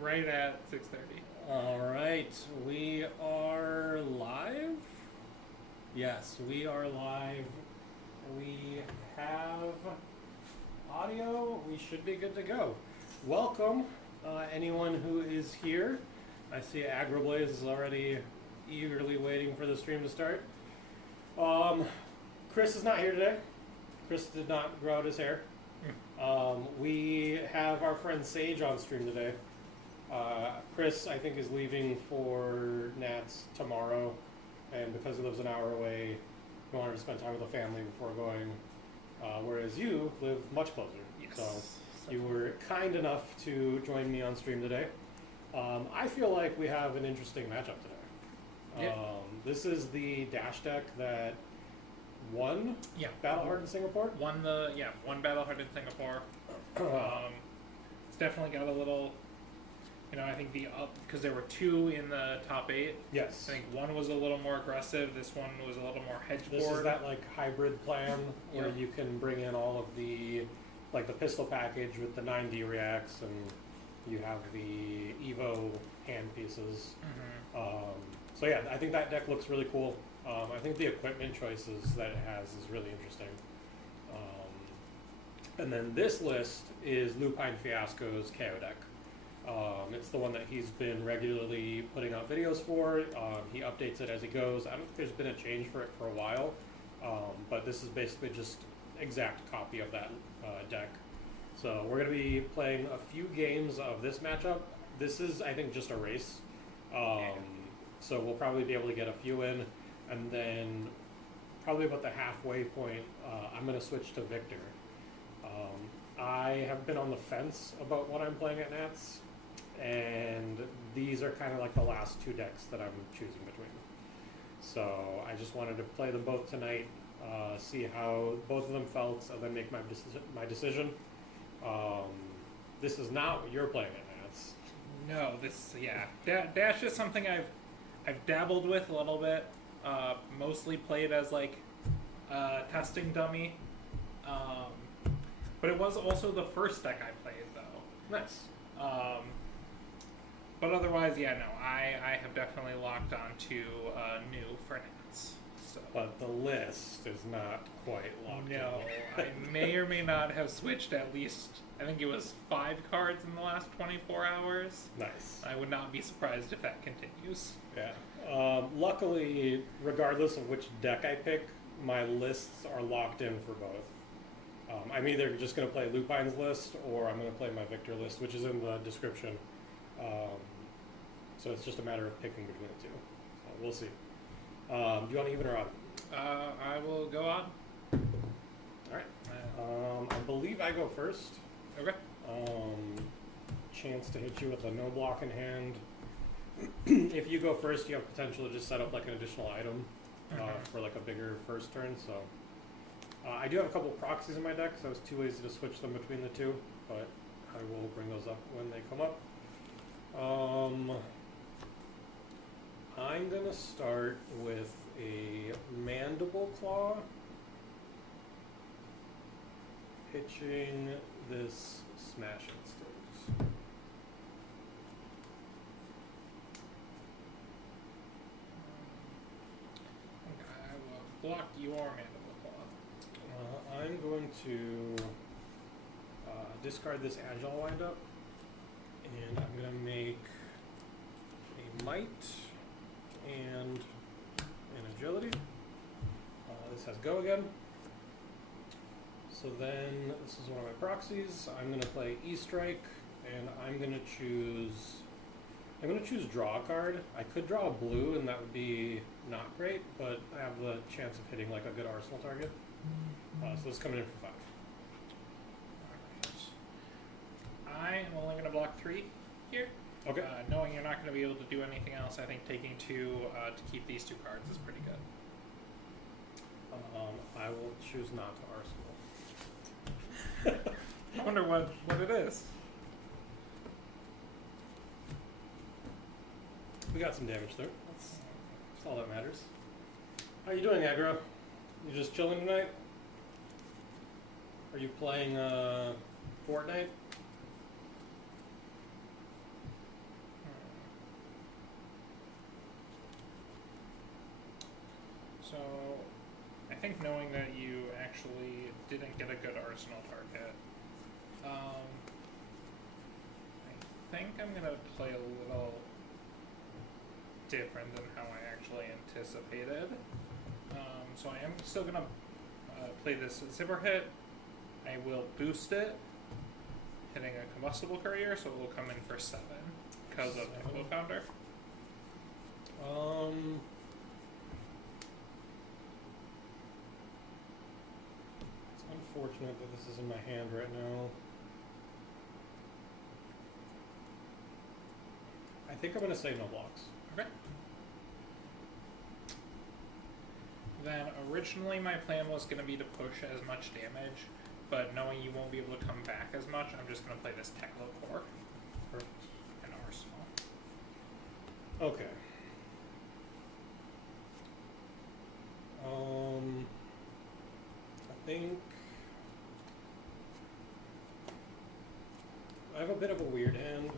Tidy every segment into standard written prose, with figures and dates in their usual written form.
right at 6:30. All right, we are live. Yes, we are live. We have audio. We should be good to go. Welcome, anyone who is here. I see Agroblaze is already eagerly waiting for the stream to start. Chris is not here today. Chris did not grow out his hair. We have our friend Sage on stream today. Chris, I think, is leaving for Nats tomorrow, and because he lives an hour away, he wanted to spend time with the family before going, whereas you live much closer. Yes. So you were kind enough to join me on stream today. I feel like we have an interesting matchup today. Yeah. This is the dash deck that won Battlehard in Singapore. One Battlehard in Singapore. It's definitely got a little, I think because there were two in the top 8. Yes. I think one was a little more aggressive. This one was a little more hedge board. This is that hybrid plan where you can bring in all of the the pistol package with the 9D reacts, and you have the Evo hand pieces. Mm-hmm. So yeah, I think that deck looks really cool. I think the equipment choices that it has is really interesting. And then this list is LupineFiasco's Kayo deck. It's the one that he's been regularly putting out videos for. He updates it as he goes. I don't think there's been a change for it for a while, but this is basically just exact copy of that deck. So we're going to be playing a few games of this matchup. This is, I think, just a race. So we'll probably be able to get a few in, and then probably about the halfway point, I'm going to switch to Victor. I have been on the fence about what I'm playing at Nats, and these are kind of like the last two decks that I'm choosing between. So I just wanted to play them both tonight, see how both of them felt, and then make my decision. This is not what you're playing at Nats. No, Dash is something I've dabbled with a little bit. Mostly played as testing dummy. But it was also the first deck I played, though. Nice. But otherwise, I have definitely locked on to new for Nats. So. But the list is not quite locked in. No, I may or may not have switched at least, I think it was 5 cards in the last 24 hours. Nice. I would not be surprised if that continues. Yeah. Luckily, regardless of which deck I pick, my lists are locked in for both. I'm either just going to play Lupine's list, or I'm going to play my Victor list, which is in the description. So it's just a matter of picking between the two. So we'll see. Do you want to even or odd? I will go on. All right. I believe I go first. Okay. Chance to hit you with a no block in hand. If you go first, you have potential to just set up an additional item for a bigger first turn. So I do have a couple proxies in my deck, so I was too lazy to switch them between the two, but I will bring those up when they come up. I'm going to start with a Mandible Claw, pitching this Smash Instance. I will block your Mandible Claw. I'm going to discard this Agile Windup, and I'm going to make a Might and an Agility. This has Go again. So then, this is one of my proxies. I'm going to play E-Strike, and I'm going to choose Draw a card. I could draw a blue, and that would be not great, but I have the chance of hitting a good arsenal target. So this is coming in for 5. I am only going to block 3 here. Okay. Knowing you're not going to be able to do anything else, I think taking 2 to keep these 2 cards is pretty good. I will choose not to arsenal. I wonder what it is. We got some damage there. That's all that matters. How you doing, Aggro? You just chilling tonight? Are you playing Fortnite? So, I think knowing that you actually didn't get a good arsenal target, I think I'm gonna play a little different than how I actually anticipated. So I am still gonna play this zipper hit. I will boost it, hitting a combustible courier, so it will come in for 7 because of Tempo Pounder. It's unfortunate that this is in my hand right now. I think I'm gonna say no blocks. Okay. Then originally my plan was going to be to push as much damage, but knowing you won't be able to come back as much, I'm just going to play this Techno Core and Arsenal. Okay. I think I have a bit of a weird hand.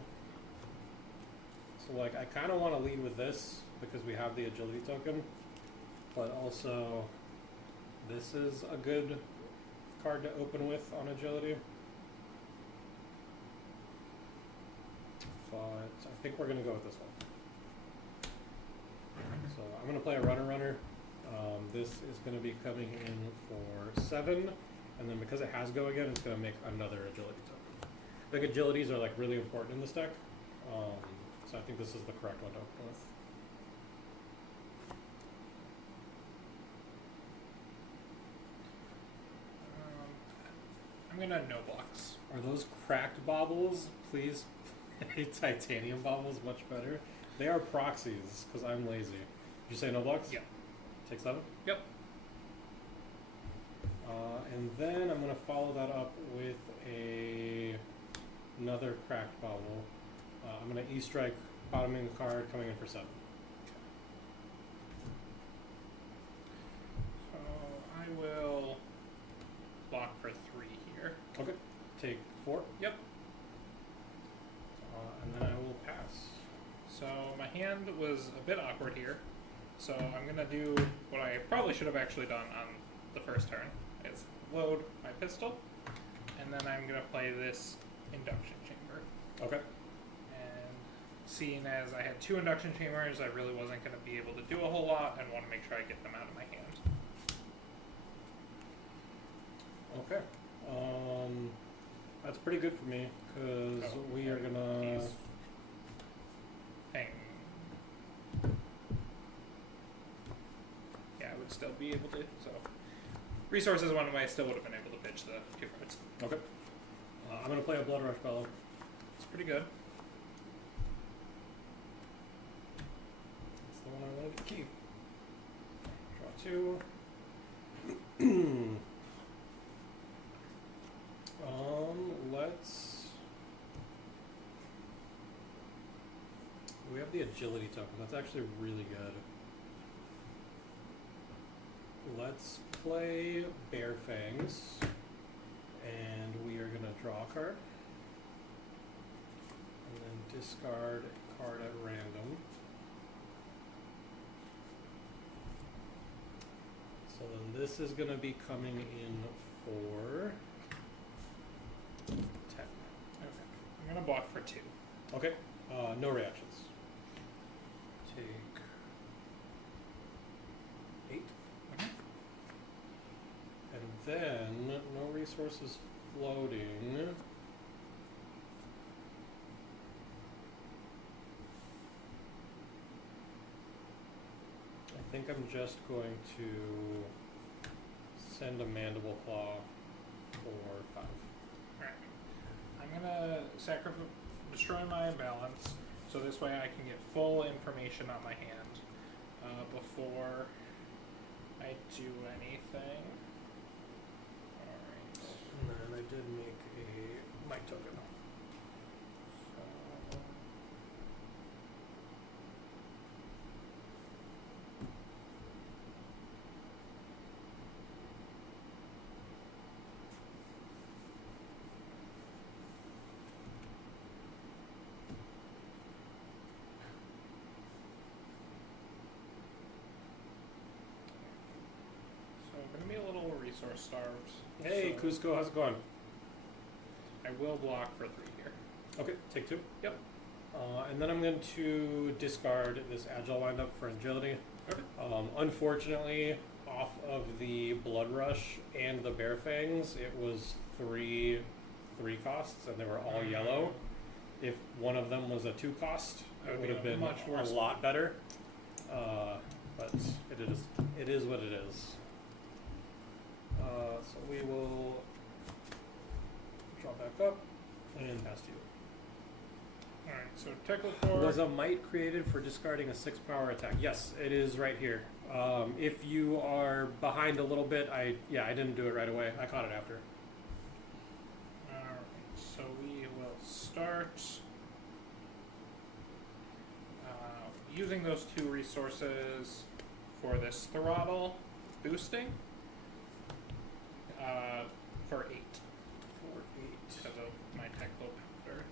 So like I kind of want to lead with this because we have the agility token. But also, this is a good card to open with on agility. But I think we're going to go with this one. So I'm going to play a runner. This is going to be coming in for 7. And then because it has go again, it's going to make another agility token. I think agilities are like really important in this deck. So I think this is the correct one to open with. I'm gonna no blocks. Are those cracked baubles? Please play titanium baubles much better. They are proxies, because I'm lazy. Did you say no blocks? Yep. Take 7? Yep. And then I'm going to follow that up with another cracked bauble. I'm going to E-strike, bottoming the card, coming in for 7. So I will block for 3 here. Okay. Take 4. Yep. And then I will pass. So my hand was a bit awkward here. So I'm gonna do what I probably should have actually done on the first turn, is load my pistol, and then I'm gonna play this induction chamber. Okay. And seeing as I had 2 induction chambers, I really wasn't gonna be able to do a whole lot and want to make sure I get them out of my hand. Okay. That's pretty good for me, because we are gonna... Hang. Yeah, I would still be able to, so... Resources one way, I still would have been able to pitch the 2 cards. Okay. I'm gonna play a Blood Rush Bellow. It's pretty good. That's the one I wanted to keep. Draw 2. Let's... We have the agility token. That's actually really good. Let's play Bear Fangs. And we are going to draw a card. And then discard a card at random. So then this is going to be coming in for 10. Okay. I'm gonna block for 2. Okay. No reactions. Take 8. And then no resources floating. I think I'm just going to send a Mandible Claw for 5. Alright. I'm gonna destroy my balance, so this way I can get full information on my hand before I do anything. Alright. And then I did make a light token. So, resource starved. Hey, so Cusco, how's it going? I will block for 3 here. Okay, take 2. Yep. And then I'm going to discard this agile windup for agility. Okay. Unfortunately, off of the Blood Rush and the Bear Fangs, it was 3 costs, and they were all yellow. If one of them was a 2 cost, That it would would have be a been much worse a lot better. But it is what it is. So we will draw back up and pass to you. Alright, so Tickle Core. Was a might created for discarding a 6 power attack? Yes, it is right here. If you are behind a little bit, I didn't do it right away. I caught it after. Alright, so we will start using those 2 resources for this throttle boosting for 8 For 8. because of my Techlo powder.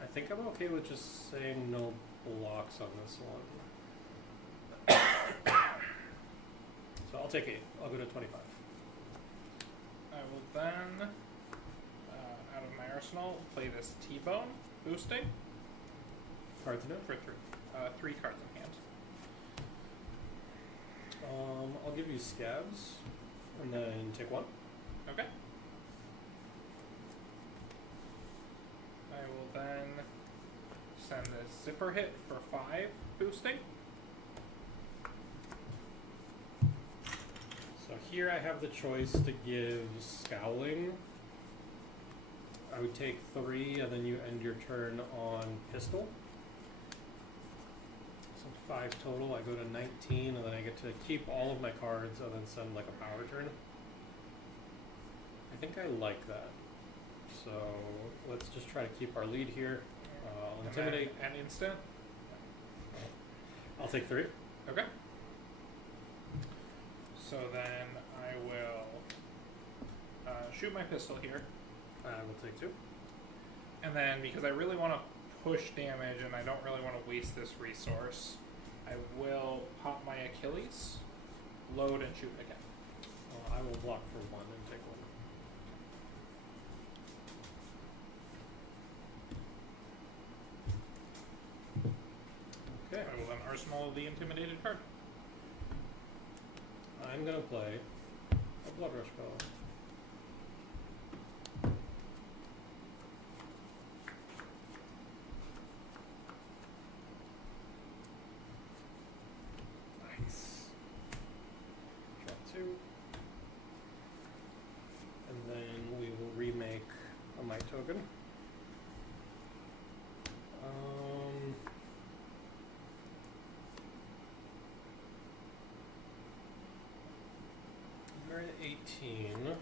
I think I'm okay with just saying no blocks on this one. So I'll take 8. I'll go to 25. I will then, out of my arsenal, play this T-Bone boosting Cards in it. for 3 cards in hand. I'll give you scabs, and then take 1. Okay. I will then send a zipper hit for 5 boosting. So here I have the choice to give Scowling. I would take 3, and then you end your turn on Pistol. So 5 total. I go to 19, and then I get to keep all of my cards, and then send like a power turn. I think I like that. So let's just try to keep our lead here. I'll intimidate. An instant. I'll take 3. Okay. So then I will shoot my pistol here. I will take 2. And then, because I really want to push damage and I don't really want to waste this resource, I will pop my Achilles, load, and shoot again. I will block for 1 and take 1. Okay. I will then arsenal the intimidated card. I'm going to play a Blood Rush Bow. Nice. Draw 2. And then we will remake a Might token. We're at 18.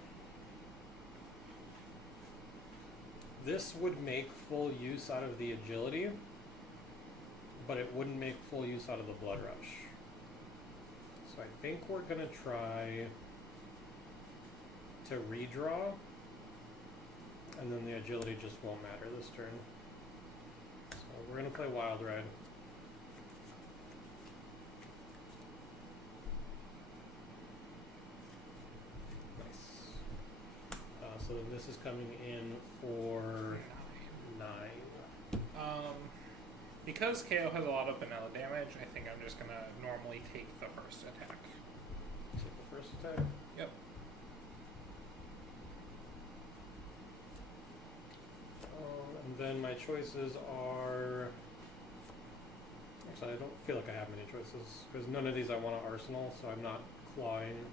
This would make full use out of the agility, but it wouldn't make full use out of the Blood Rush. So I think we're going to try to redraw, and then the agility just won't matter this turn. So we're going to play Wild Ride. So then this is coming in for 9. Because Kayo has a lot of vanilla damage, I think I'm just going to normally take the first attack. Take the first attack? Yep. And then my choices are... Actually, I don't feel like I have many choices, because none of these I want to arsenal, so I'm not clawing.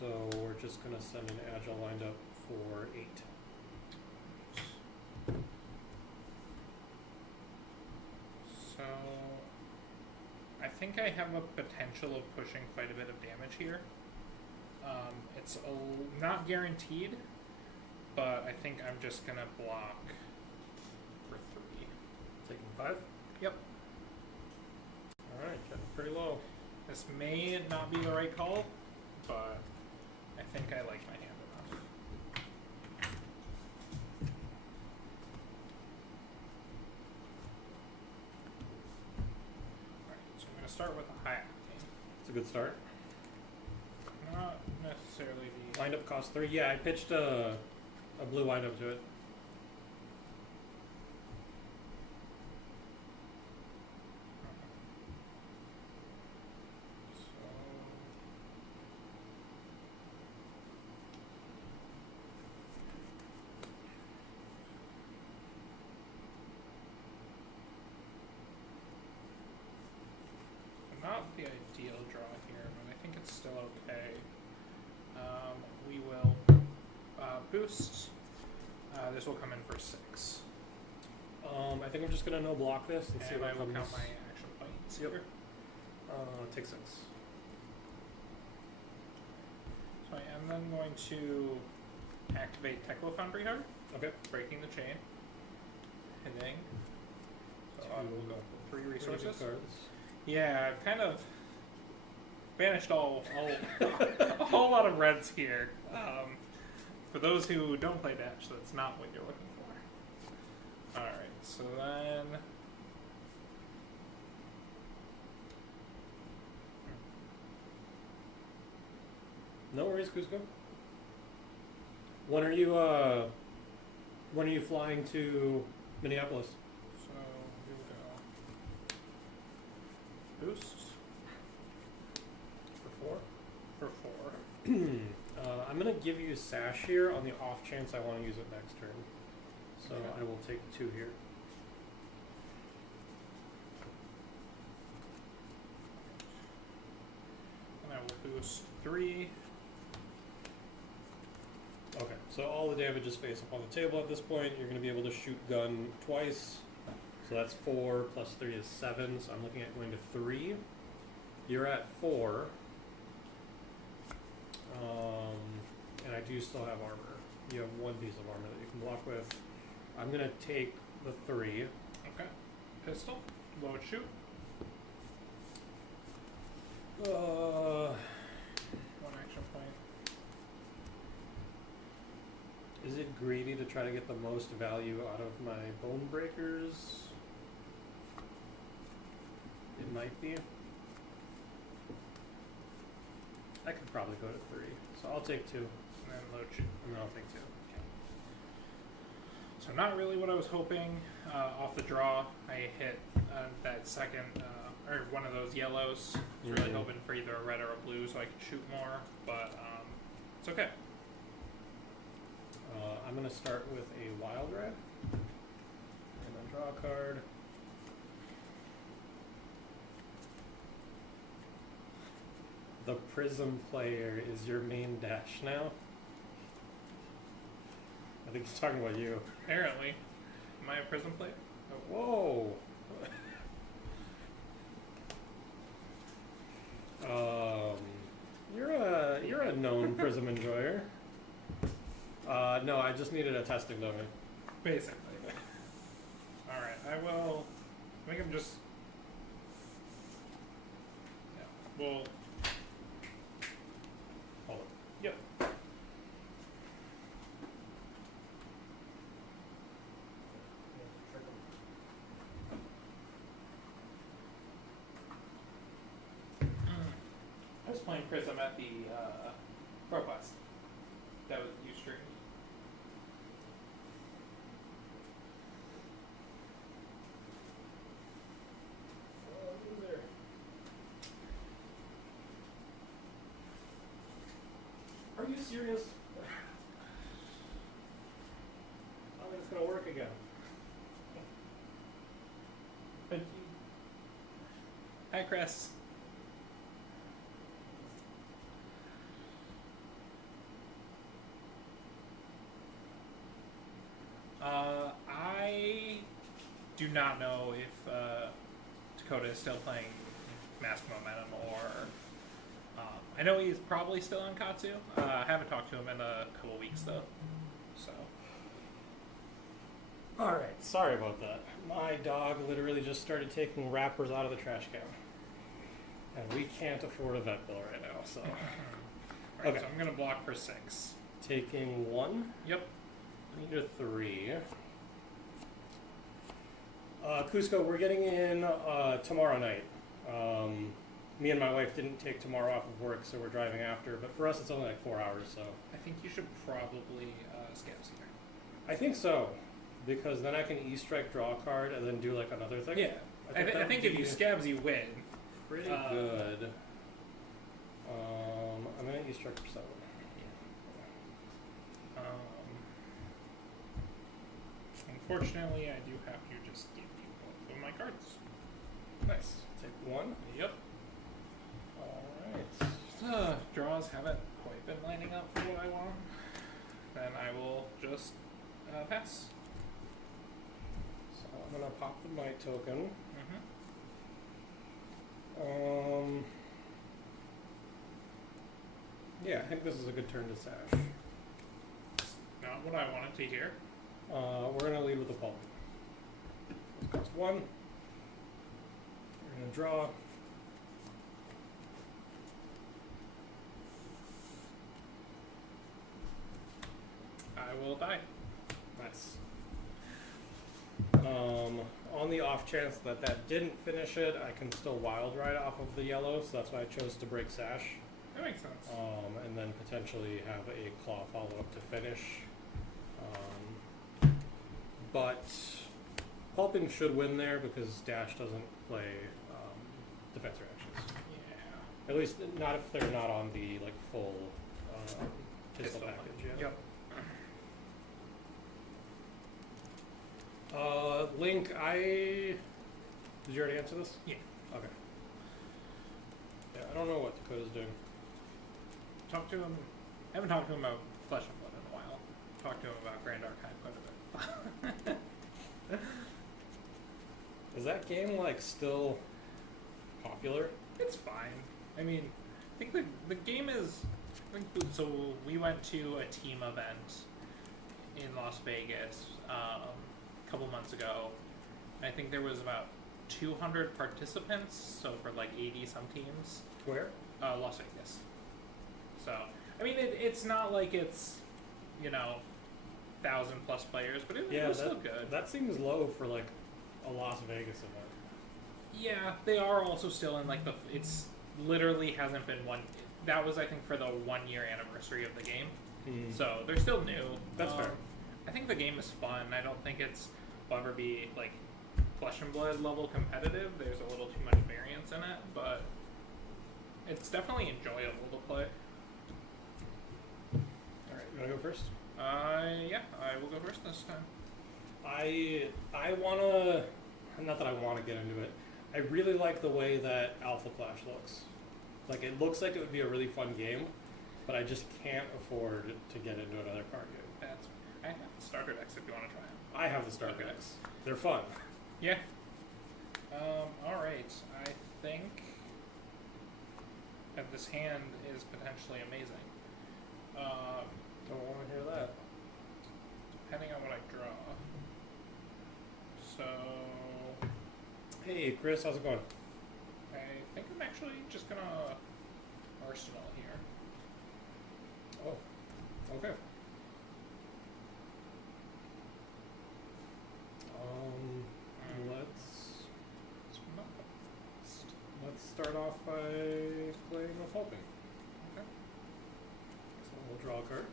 So we're just going to send an agile windup for 8. So I think I have a potential of pushing quite a bit of damage here. It's not guaranteed, but I think I'm just going to block for 3. Taking 5? Yep. Alright, getting pretty low. This may not be the right call, but I think I like my hand enough. Alright, so I'm going to start with a high octane. It's a good start. Not necessarily the... Windup costs 3. Yeah, I pitched a blue windup to it. Not the ideal draw here, but I think it's still okay. We will boost. This will come in for 6. I think I'm just gonna no block this and see And what I will comes. count my action points Yep. here. Take 6. So I am then going to activate Teklo Foundry Heart, Okay. breaking the chain, hitting. So I Two. will go for 3 resources. Cards. Yeah, I've kind of banished all a whole lot of reds here. For those who don't play Dash, that's not what you're looking for. Alright, so then... No worries, Cusco. When are you flying to Minneapolis? So here we go. Boost For 4. for 4. I'm gonna give you Sash here on the off chance I want to use it next turn. So Okay. I will take 2 here. And I will boost 3. Okay, so all the damage is face up on the table at this point. You're going to be able to shoot gun twice. So that's 4 plus 3 is 7. So I'm looking at going to 3. You're at 4. And I do still have armor. You have 1 piece of armor that you can block with. I'm going to take the 3. Okay. Pistol. Load shoot. 1 action point. Is it greedy to try to get the most value out of my bone breakers? It might be. I could probably go to 3. So I'll take 2. And then load shoot. And then I'll take 2. So not really what I was hoping. Off the draw, I hit that second, or one of those yellows. I was really hoping for either a red or a blue so I could shoot more, but it's okay. I'm going to start with a wild red. And then draw a card. The Prism player is your main Dash now. I think he's talking about you. Apparently. Am I a prison player? Whoa! You're a known Prism enjoyer. No, I just needed a testing dummy. Basically. Alright, I will make him just... Yeah, we'll... Hold it. Yep. I was playing Prism at the ProQuest. That was you streamed. Are you serious? I don't think it's gonna work again. Thank you. Hi, Chris. I do not know if Dakota is still playing Mask Momentum or... I know he's probably still on Katsu. I haven't talked to him in a couple weeks, though. So... Alright, sorry about that. My dog literally just started taking wrappers out of the trash can. And we can't afford a vet bill right now, so... Alright, Okay. so I'm going to block for 6. Taking 1. Yep. I need a 3. Cusco, we're getting in tomorrow night. me and my wife didn't take tomorrow off of work, so we're driving after. But for us, it's only like 4 hours, so. I think you should probably scabs here. I think so, because then I can E-strike, draw a card, and then do like another thing. Yeah, I think if you scabs, you win. Pretty good. I'm gonna E-strike for 7. Unfortunately, I do have to just give you both of my cards. Nice. Take 1. Yep. Alright. Draws haven't quite been lining up for what I want. Then I will just pass. So I'm gonna pop the might token. Mm-hmm. Yeah, I think this is a good turn to sash. Not what I wanted to hear. We're gonna lead with the pulp. This costs 1. We're gonna draw. I will die. Nice. On the off chance that that didn't finish it, I can still wild ride off of the yellow, so that's why I chose to break sash. That makes sense. And then potentially have a claw follow up to finish. But pulping should win there because dash doesn't play defense reactions. Yeah. At least not if they're not on the like full pistol package. Yeah. Yep. Link, did you already answer this? Yeah. Okay. Yeah, I don't know what Dakota's doing. Talk to him. I haven't talked to him about Flesh and Blood in a while. Talked to him about Grand Archive quite a bit. Is that game like still popular? It's fine. I mean, I think the game is. So we went to a team event in Las Vegas a couple months ago. I think there was about 200 participants, so for like 80 some teams. Where? Las Vegas. So I mean, it's not like it's 1,000+ players, but it was still good. That seems low for like a Las Vegas event. Yeah, they are also still in like it's literally hasn't been one. That was I think for the 1-year anniversary of the game, so they're still new. That's fair. I think the game is fun. I don't think will ever be like Flesh and Blood level competitive. There's a little too much variance in it, but it's definitely enjoyable to play. All right, you wanna go first? Yeah, I will go first this time. I wanna, not that I wanna get into it. I really like the way that Alpha Clash looks. Like it looks like it would be a really fun game, but I just can't afford to get into another card game. I have the starter decks if you want to try them. I have the starter decks. They're fun. Yeah. All right. I think that this hand is potentially amazing. Don't want to hear that. Depending on what I draw. So Hey, Chris, how's it going? I think I'm actually just gonna Arsenal here. Oh, okay. Let's start off by playing with Hoping. Okay. So we'll draw a card.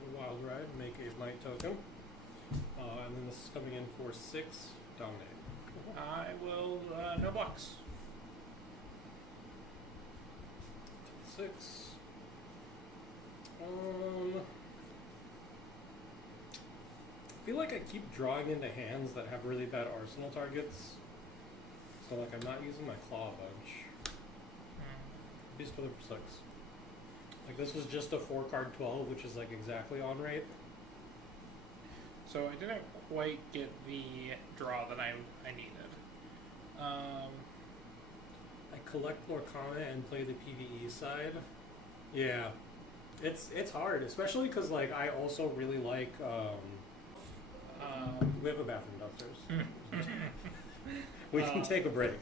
We'll wild ride, make a might token. And then this is coming in for 6, dominate. I will no blocks. 6. I feel like I keep drawing into hands that have really bad arsenal targets. So like I'm not using my claw a bunch. Beast with it for 6. Like this was just a 4-card 12, which is like exactly on rate. So I didn't quite get the draw that I needed. I collect Lorcana and play the PvE side. Yeah, it's hard, especially because like I also really like. We have a bathroom downstairs. We can take a break.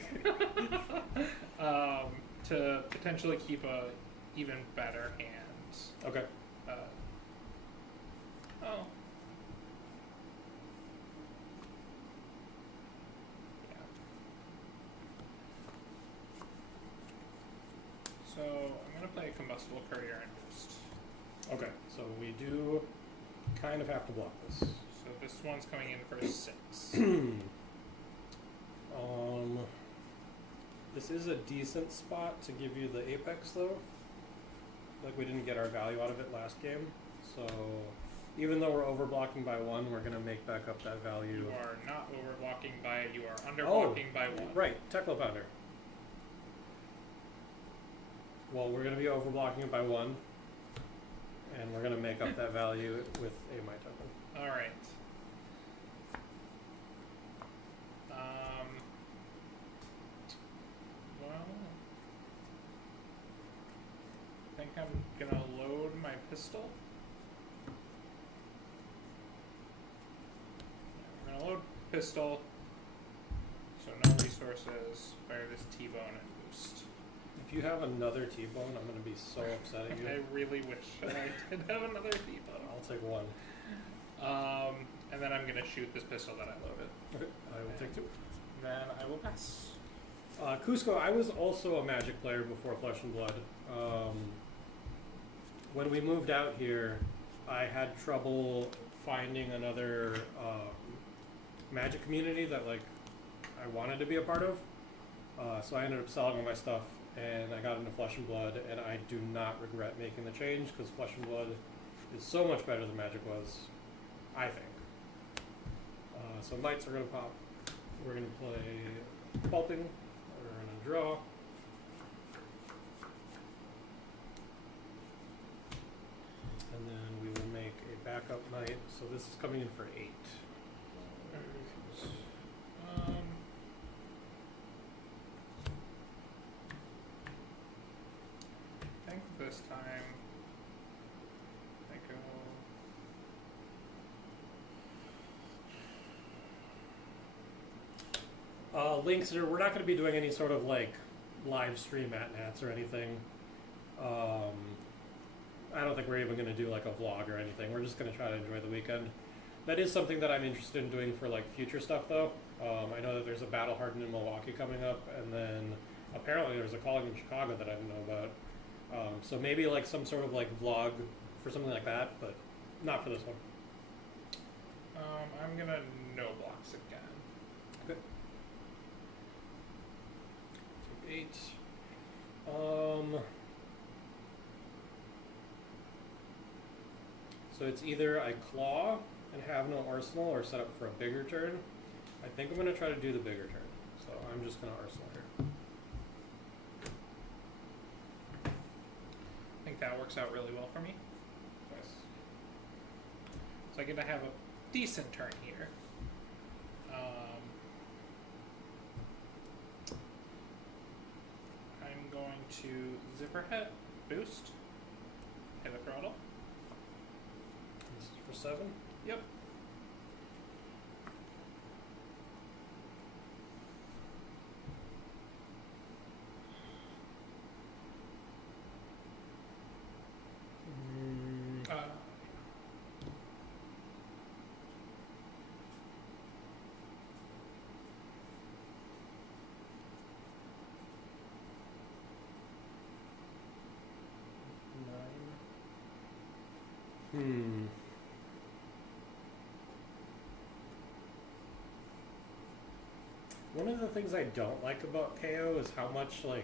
To potentially keep a even better hand. Okay. Oh. So I'm gonna play a combustible courier and boost. Okay, so we do kind of have to block this. So this one's coming in for 6. This is a decent spot to give you the apex though. Like we didn't get our value out of it last game, so even though we're overblocking by 1, we're gonna make back up that value. You are not overblocking by it, you are underblocking by 1. Right, Techlo Pounder. Well, we're gonna be overblocking it by 1, and we're gonna make up that value with a My Token. Alright. Well, I think I'm gonna load my pistol. I'm gonna load pistol, so no resources, fire this T-bone and boost. If you have another T-bone, I'm gonna be so upset at you. I really wish I did have another T-bone. I'll take 1. And then I'm gonna shoot this pistol that I loaded. Okay, I will take 2. Then I will pass. Cusco, I was also a Magic player before Flesh and Blood. When we moved out here, I had trouble finding another Magic community that like I wanted to be a part of. So I ended up selling all my stuff, and I got into Flesh and Blood, and I do not regret making the change because Flesh and Blood is so much better than Magic was, I think. So Mites are going to pop. We're going to play Pulping. We're going to draw. And then we will make a backup Knight. So this is coming in for 8. I think this time I go. Links are, we're not going to be doing any sort of like live stream at Nats or anything. I don't think we're even going to do like a vlog or anything. We're just going to try to enjoy the weekend. That is something that I'm interested in doing for like future stuff though. I know that there's a Battle Hardened in Milwaukee coming up, and then apparently there's a calling in Chicago that I didn't know about. So maybe like some sort of like vlog for something like that, but not for this one. I'm gonna no blocks again. Okay. Take 8. So it's either I claw and have no arsenal or set up for a bigger turn. I think I'm going to try to do the bigger turn. So I'm just going to arsenal here. I think that works out really well for me. Nice. So I get to have a decent turn here. I'm going to zipper hit, boost, hit a throttle. This is for 7? Yep. One of the things I don't like about Kayo is how much like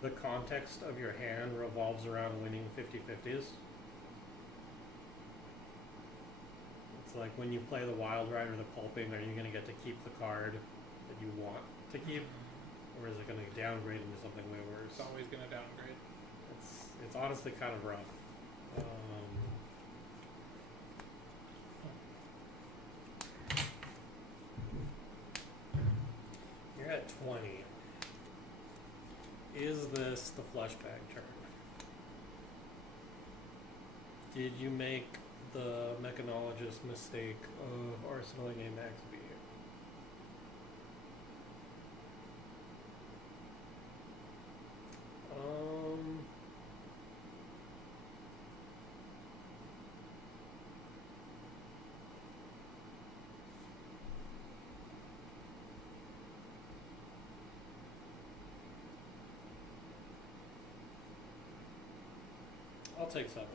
the context of your hand revolves around winning 50-50s. It's like when you play the Wild Ride or the Pulping, are you going to get to keep the card that you want to keep, or is it going to downgrade into something way worse? It's always going to downgrade. It's honestly kind of rough. You're at 20. Is this the flush bag turn? Did you make the mechanologist mistake of arsenaling a max B? I'll take 7.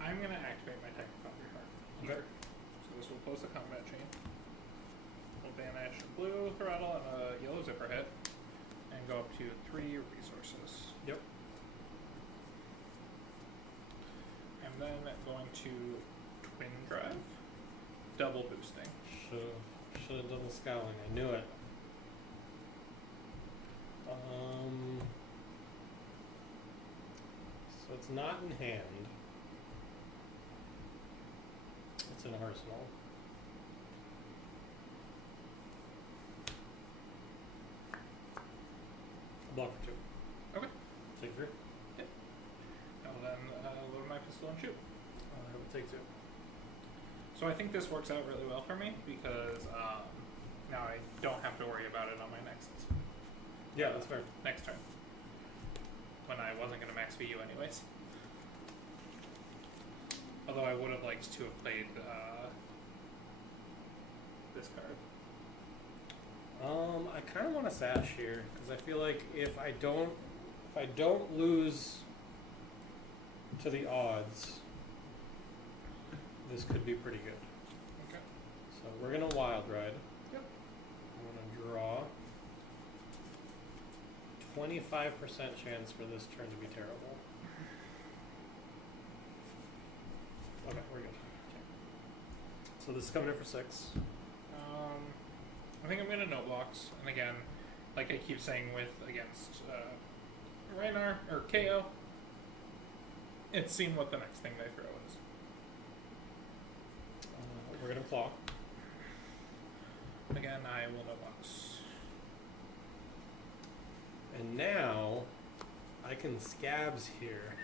I'm going to activate my Technicolor card. Okay. Here. So this will close the combat chain. We'll banish a blue throttle and a yellow zipper hit. And go up to 3 resources. Yep. I'm then going to twin drive. Double boosting. Should have done the scowling. I knew it. So it's not in hand. It's in arsenal. Block for 2. Okay. Take 3. I will then load my pistol and shoot. I would take 2. So I think this works out really well for me because now I don't have to worry about it on my Yeah, that's fair. next turn. When I wasn't going to max VU anyways. Although I would have liked to have played this card. I kind of want to sash here because I feel like if I don't lose to the odds, this could be pretty good. Okay. So we're gonna wild ride. Yep. I'm gonna draw. 25% chance for this turn to be terrible. Okay, we're good. So this is coming in for 6. I think I'm going to no blocks. And again, like I keep saying with against Reinar or Kayo, it's seeing what the next thing they throw is. We're gonna claw. Again, I will no blocks. And now I can scabs here.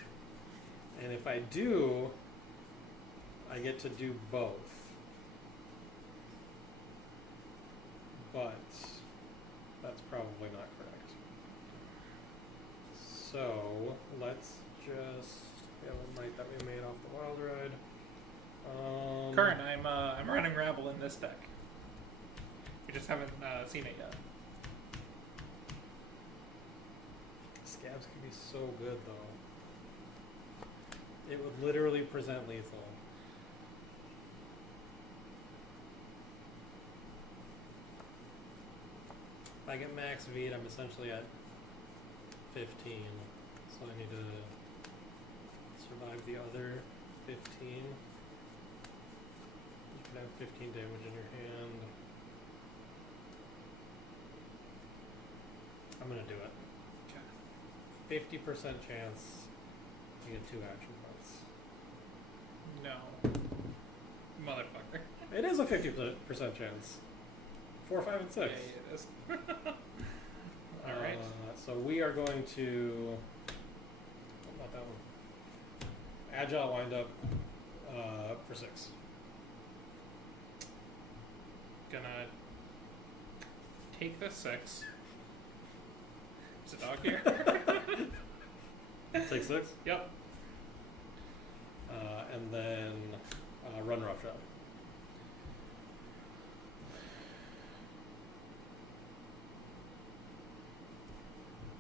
And if I do, I get to do both. But that's probably not correct. So let's just the might that we made off the wild ride. Current, I'm running Rabble in this deck. You just haven't seen it yet. Scabs can be so good though. It would literally present lethal. If I get max V'd, I'm essentially at 15. So I need to survive the other 15. You can have 15 damage in your hand. I'm gonna do it. Okay. 50% chance to get 2 action points. No. Motherfucker. It is a 50% chance. 4, 5, and 6. Yeah, it is. Alright. So we are going to... Not that one. Agile wind up for 6. Gonna take the 6. There's a dog here. Take 6? Yep. And then run roughshod.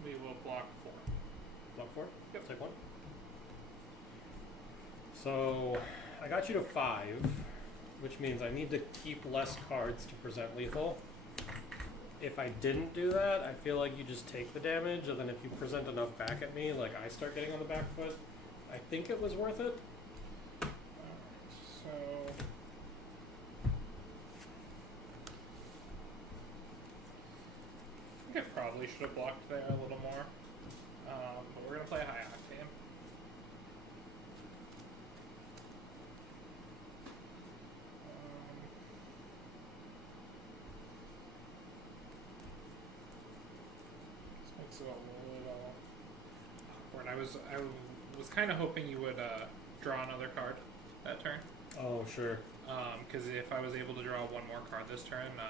We will block 4. Block 4? Yep. Take 1. So I got you to 5, which means I need to keep less cards to present lethal. If I didn't do that, I feel like you just take the damage, and then if you present enough back at me, like I start getting on the back foot, I think it was worth it. So I think I probably should have blocked there a little more. But we're gonna play high octane. This makes it a little awkward. I was kind of hoping you would draw another card that turn. Oh, sure. Because if I was able to draw one more card this turn,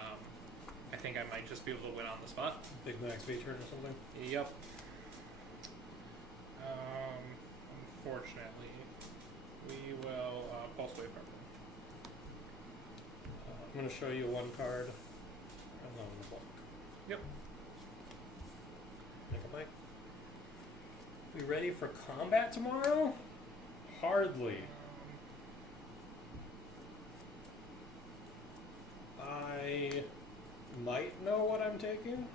I think I might just be able to win on the spot. Big max V turn or something? Yep. Unfortunately, we will pulse wave purple. I'm going to show you one card, and then I'm going to block. Yep. Make a bite. We ready for combat tomorrow? Hardly. I might know what I'm taking.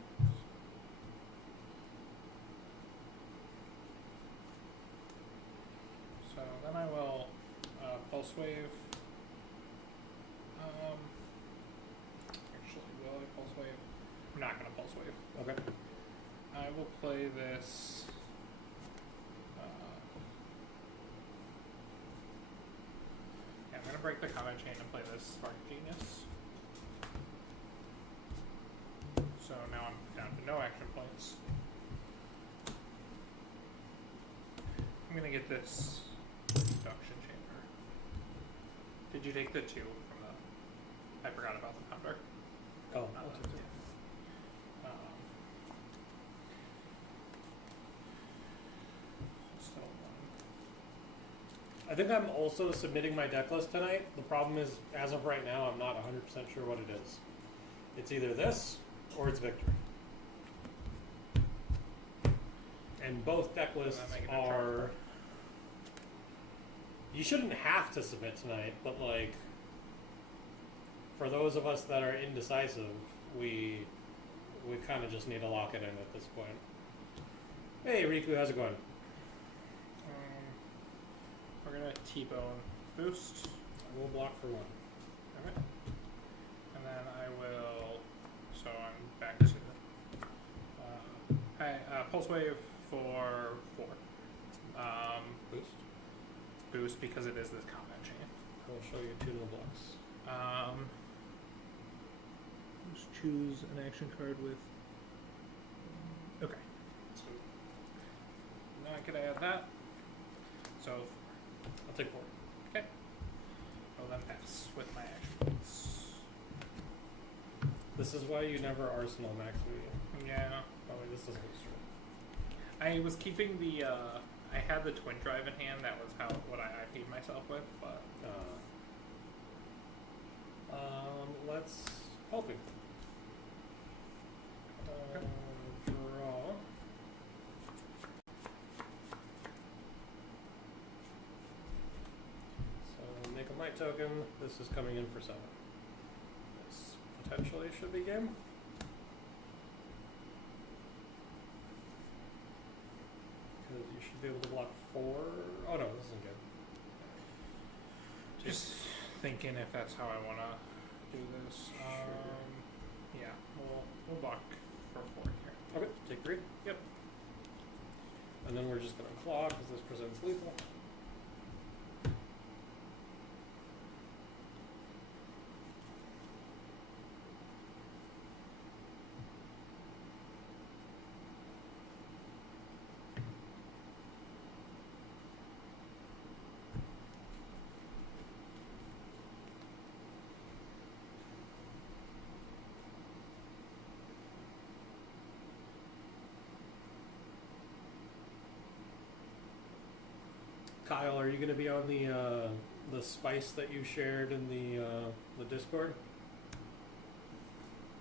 So then I will pulse wave. Actually, will I pulse wave? I'm not gonna pulse wave. Okay. I will play this. Yeah, I'm gonna break the combat chain and play this Spark Genius. So now I'm down to no action points. I'm gonna get this induction chamber. Did you take the 2 from the? I forgot about the pounder. Oh, Not I'll the take it. Still one. I think I'm also submitting my deck list tonight. The problem is, as of right now, I'm not 100% sure what it is. It's either this or it's Victory. And both deck lists make it a are. charge. You shouldn't have to submit tonight, but like, for those of us that are indecisive, we kind of just need to lock it in at this point. Hey Riku, how's it going? We're gonna T-bone boost. I will block for 1. Okay. And then I will. So I'm back to. Pulse wave for 4. Boost. Boost because it is this combat chain. I will show you 2 no blocks. Just choose an action card with. Okay. So now I could add that. So I'll take 4. okay. I'll then pass with my action points. This is why you never Arsenal max video. Yeah. Oh wait, this doesn't look straight. I was keeping the. I had the twin drive in hand. That was what I IP'd myself with, but. Let's hoping. Draw. So make a might token. This is coming in for 7. This potentially should be game. Because you should be able to block 4. Oh no, this isn't good. Just thinking if that's how I want to do this. Yeah, we'll block for 4 here. Okay, take 3. Yep. And then we're just going to claw because this presents lethal. Kyle, are you going to be on the spice that you shared in the Discord?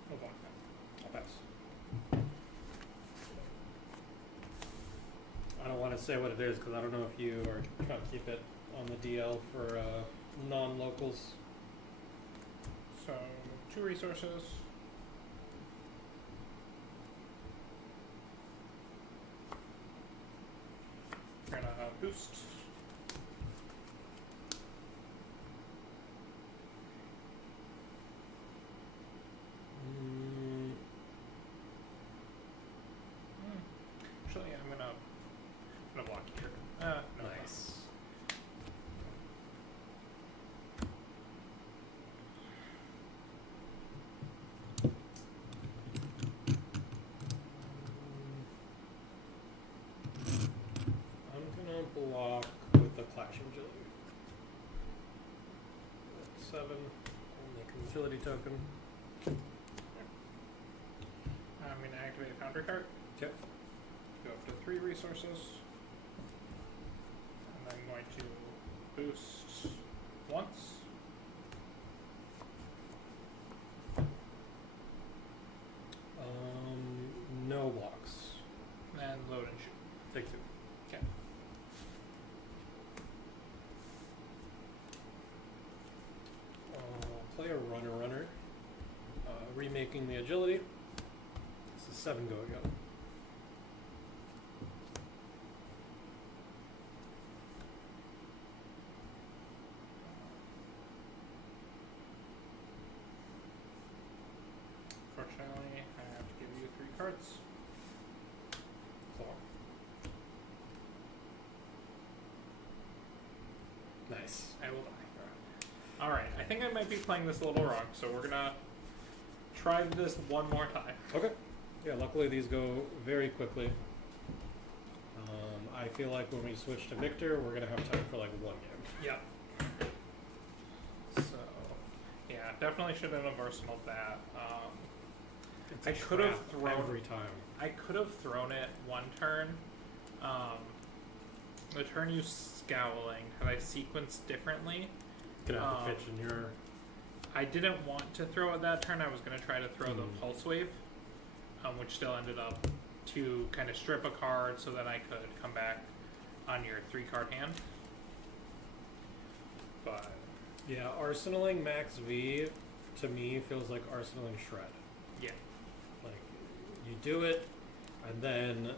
Hold on, I'll pass. I don't want to say what it is because I don't know if you are trying to keep it on the DL for non-locals. So 2 resources. We're gonna boost. Actually, I'm gonna block here. No. Nice. I'm gonna block with the Clashing Agility. 7. I'll make an agility token. I'm gonna activate a counter card. Yep. Go up to 3 resources. And I'm going to boost once. No blocks. And load and shoot. Take 2. Okay. taking the agility. This is 7 go again. Fortunately, I have to give you 3 cards. So. Nice. I will die. Alright, I think I might be playing this a little wrong, so we're gonna try this one more time. Okay. Yeah, luckily these go very quickly. I feel like when we switch to Victor, we're going to have time for like 1 game. Yep. So, yeah, definitely should have arsenaled that. It's I a could have trap thrown every time. I could have thrown it one turn. The turn you scowling, had I sequenced differently. Gonna have to pitch in your. I didn't want to throw it that turn. I was going to try to throw the Pulse Wave, which still ended up to kind of strip a card so that I could come back on your 3-card hand. But Yeah, arsenaling Max V to me feels like arsenaling Shred. yeah, Like you do it, and then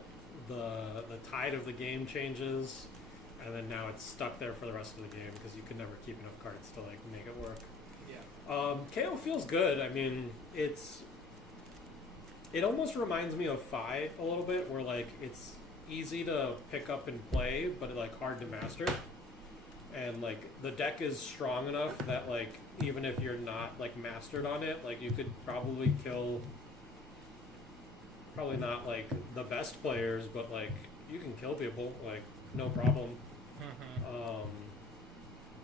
the tide of the game changes, and then now it's stuck there for the rest of the game because you can never keep enough cards to like make it work. yeah. Kayo feels good. I mean, it almost reminds me of Phi a little bit, where like it's easy to pick up and play, but like hard to master. And like the deck is strong enough that like even if you're not like mastered on it, like you could probably kill. Probably not like the best players, but like you can kill people like no problem. Mm-hmm.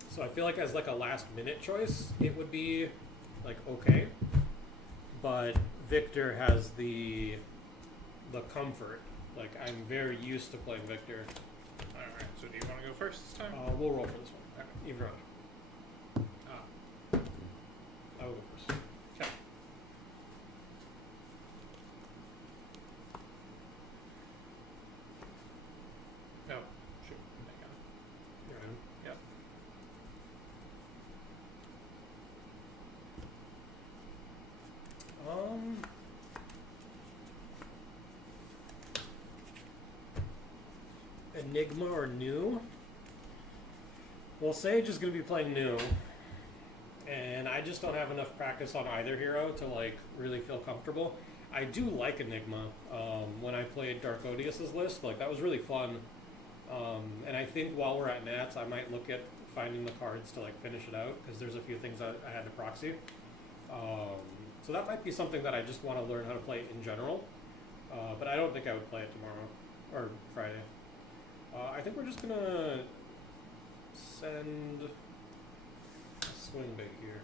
So I feel like as like a last minute choice, it would be like okay, but Victor has the comfort. Like I'm very used to playing Victor. All right. So do you want to go first this time? We'll roll for this one. Okay. Even round. I will go first. Okay. No. Shoot. Hang on. You're in. Yep. Enigma or New? Well, Sage is going to be playing New, and I just don't have enough practice on either hero to like really feel comfortable. I do like Enigma. When I played Dark Odious' list, like that was really fun. And I think while we're at Nats, I might look at finding the cards to like finish it out because there's a few things I had to proxy. So that might be something that I just want to learn how to play in general. But I don't think I would play it tomorrow or Friday. I think we're just gonna send a swing bait here.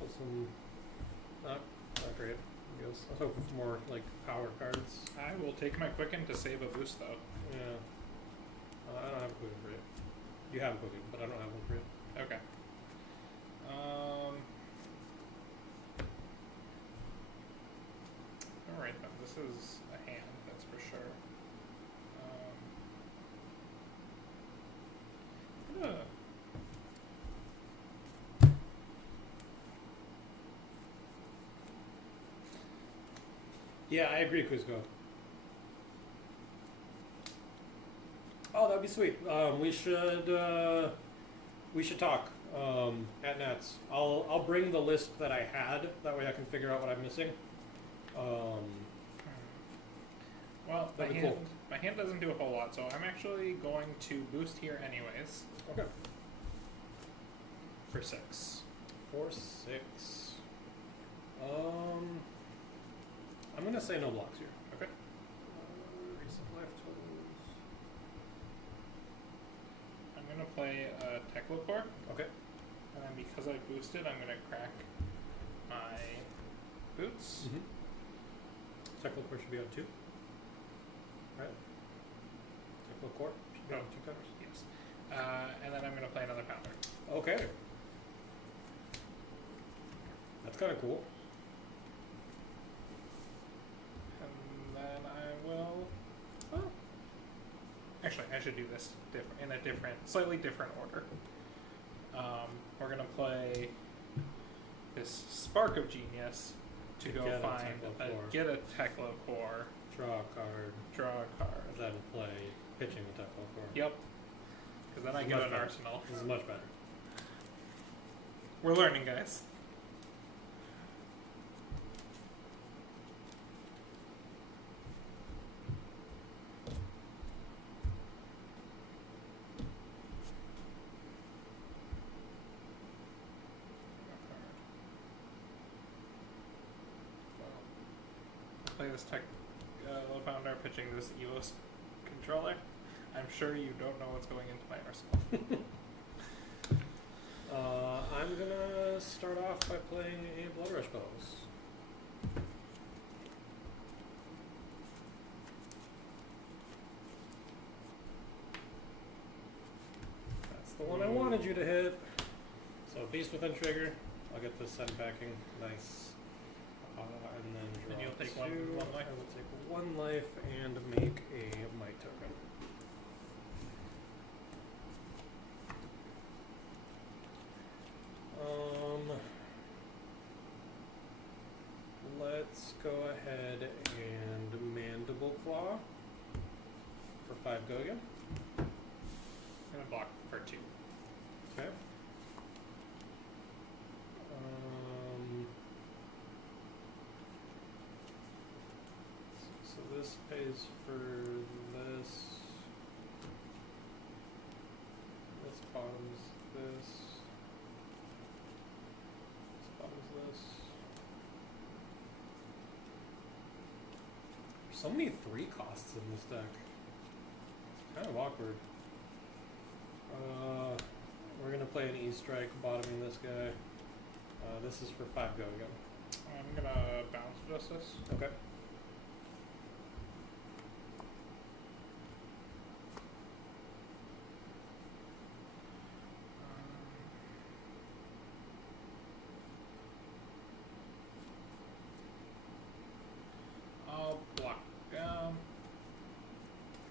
Put some not great. I guess I was hoping for more like power cards. I will take my Quicken to save a boost, though. Yeah. I don't have a Quicken for you. You have a Quicken, but I don't have one for you. Okay. All right then. This is a hand, that's for sure. I'm gonna. Yeah, I agree, Kuzco. Oh, that'd be sweet. We should talk at Nats. I'll bring the list that I had. That way I can figure out what I'm missing. Well, That'd be cool. my hand doesn't do a whole lot, so I'm actually going to boost here anyways. Okay. For 6. 4, 6. I'm gonna say no blocks here. Okay. Recent life totals. I'm gonna play a Techlocore, Okay. and then because I boosted, I'm gonna crack my boots. Technical should be on 2. Right? Technical core should be on 2 counters. Yes. And then I'm gonna play another pounder. Okay. That's kind of cool. And then I will. Oh. Actually, I should do this in a slightly different order. We're gonna play. this spark of genius to go get a find get a Tekla core, draw a card, then play pitching the Tekla core. Yep. Because then I get an arsenal. This is much better. We're learning, guys. Play this Lupounder pitching this EVOS controller. I'm sure you don't know what's going into my arsenal. I'm gonna start off by playing a Blood Rush Bows. That's the one I wanted you to hit. So Beast Within trigger. I'll get this send backing. Nice. And then draw And you'll take 2. one life. I will take 1 life and make a Might token. Let's go ahead and Mandible Claw for 5 go again. I'm gonna block for 2. Okay. So this pays for this. This bottoms this. This bottoms this. There's so many 3 costs in this deck. It's kind of awkward. We're gonna play an E-Strike, bottoming this guy. This is for 5 go again. I'm gonna bounce Justice. Okay. I'll block. I'm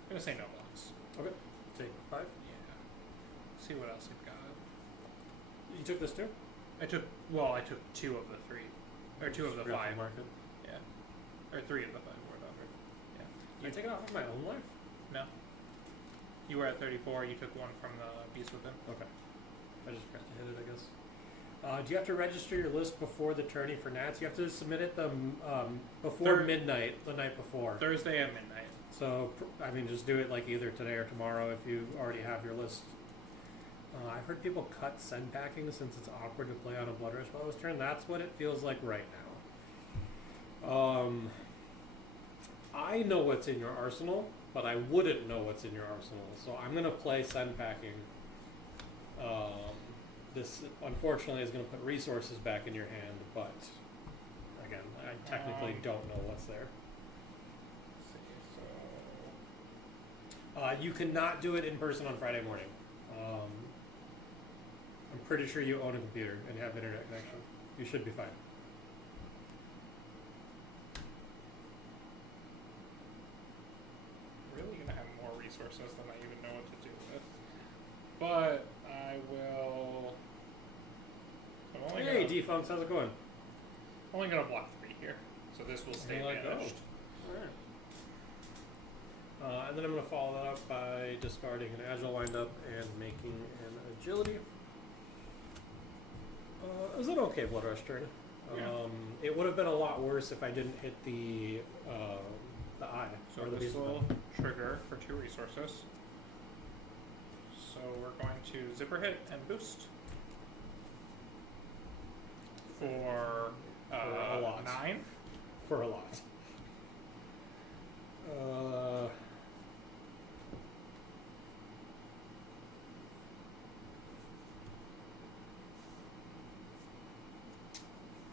gonna say no blocks. Okay. Take 5. Yeah. See what else you've got. You took this too? I took 2 of the 3. Or 2 of the 5. Market. Yeah. Or 3 of the 5 whatever. Yeah. You take it off of my own life? No. You were at 34, you took 1 from the Beast Within. Okay. I just forgot to hit it, I guess. Do you have to register your list before the tourney for Nats? You have to submit it before midnight, the night before. Thursday at midnight. So, I mean, just do it like either today or tomorrow if you already have your list. I've heard people cut send packing since it's awkward to play on a Blood Rush Bows turn. That's what it feels like right now. I know what's in your arsenal, but I wouldn't know what's in your arsenal. So I'm going to play send packing. This, unfortunately, is going to put resources back in your hand, but again, I technically don't know what's there. You cannot do it in person on Friday morning. I'm pretty sure you own a computer and have internet connection. You should be fine. Really gonna have more resources than I even know what to do with. But I will. Hey, Defunks, how's it going? I'm only gonna block 3 here, so this will stay managed. Alright. And then I'm going to follow that up by discarding an Agile Windup and making an Agility. It was an okay Blood Rush turn. Yeah. It would have been a lot worse if I didn't hit the eye. So this will trigger for 2 resources. So we're going to Zipper Hit and Boost. For a lot. 9? For a lot.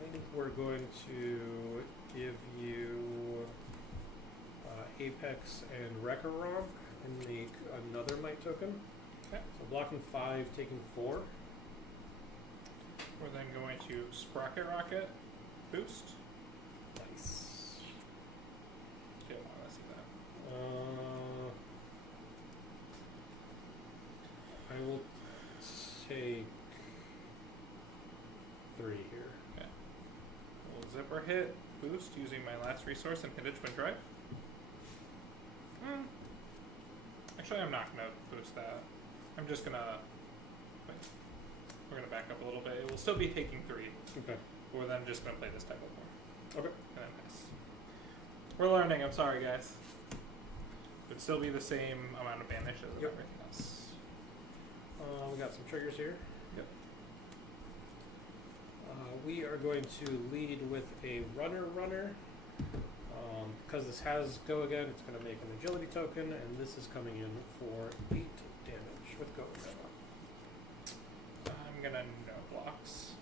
I think we're going to give you Apex and Wrecker Romp and make another Might token. Okay. So blocking 5, taking 4. We're then going to Sprocket Rocket, Boost. Nice. Don't want to see that. I will take 3 here. Okay. hit, boost using my last resource and hit a twin drive. Actually, I'm not gonna boost that. I'm just gonna. Wait. We're gonna back up a little bit. It will still be taking 3. Okay. Or then I'm just gonna play this type of more. Okay. And then pass. We're learning. I'm sorry, guys. It would still be the same amount of banish as Yep. everything else. We got some triggers here. Yep. We are going to lead with a runner. Because this has go again, it's going to make an agility token, and this is coming in for 8 damage with go again. I'm gonna no blocks.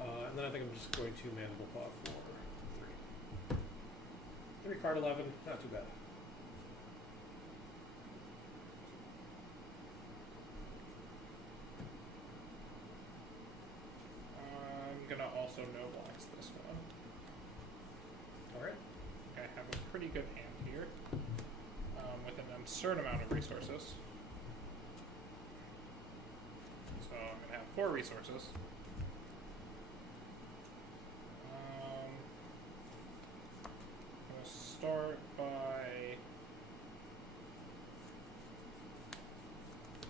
And then I think I'm just going to Mandible Claw for 3. 3 card 11, not too bad. I'm gonna also no blocks this one. Alright. I have a pretty good hand here, with an absurd amount of resources. So I'm gonna have 4 resources. I'm gonna start by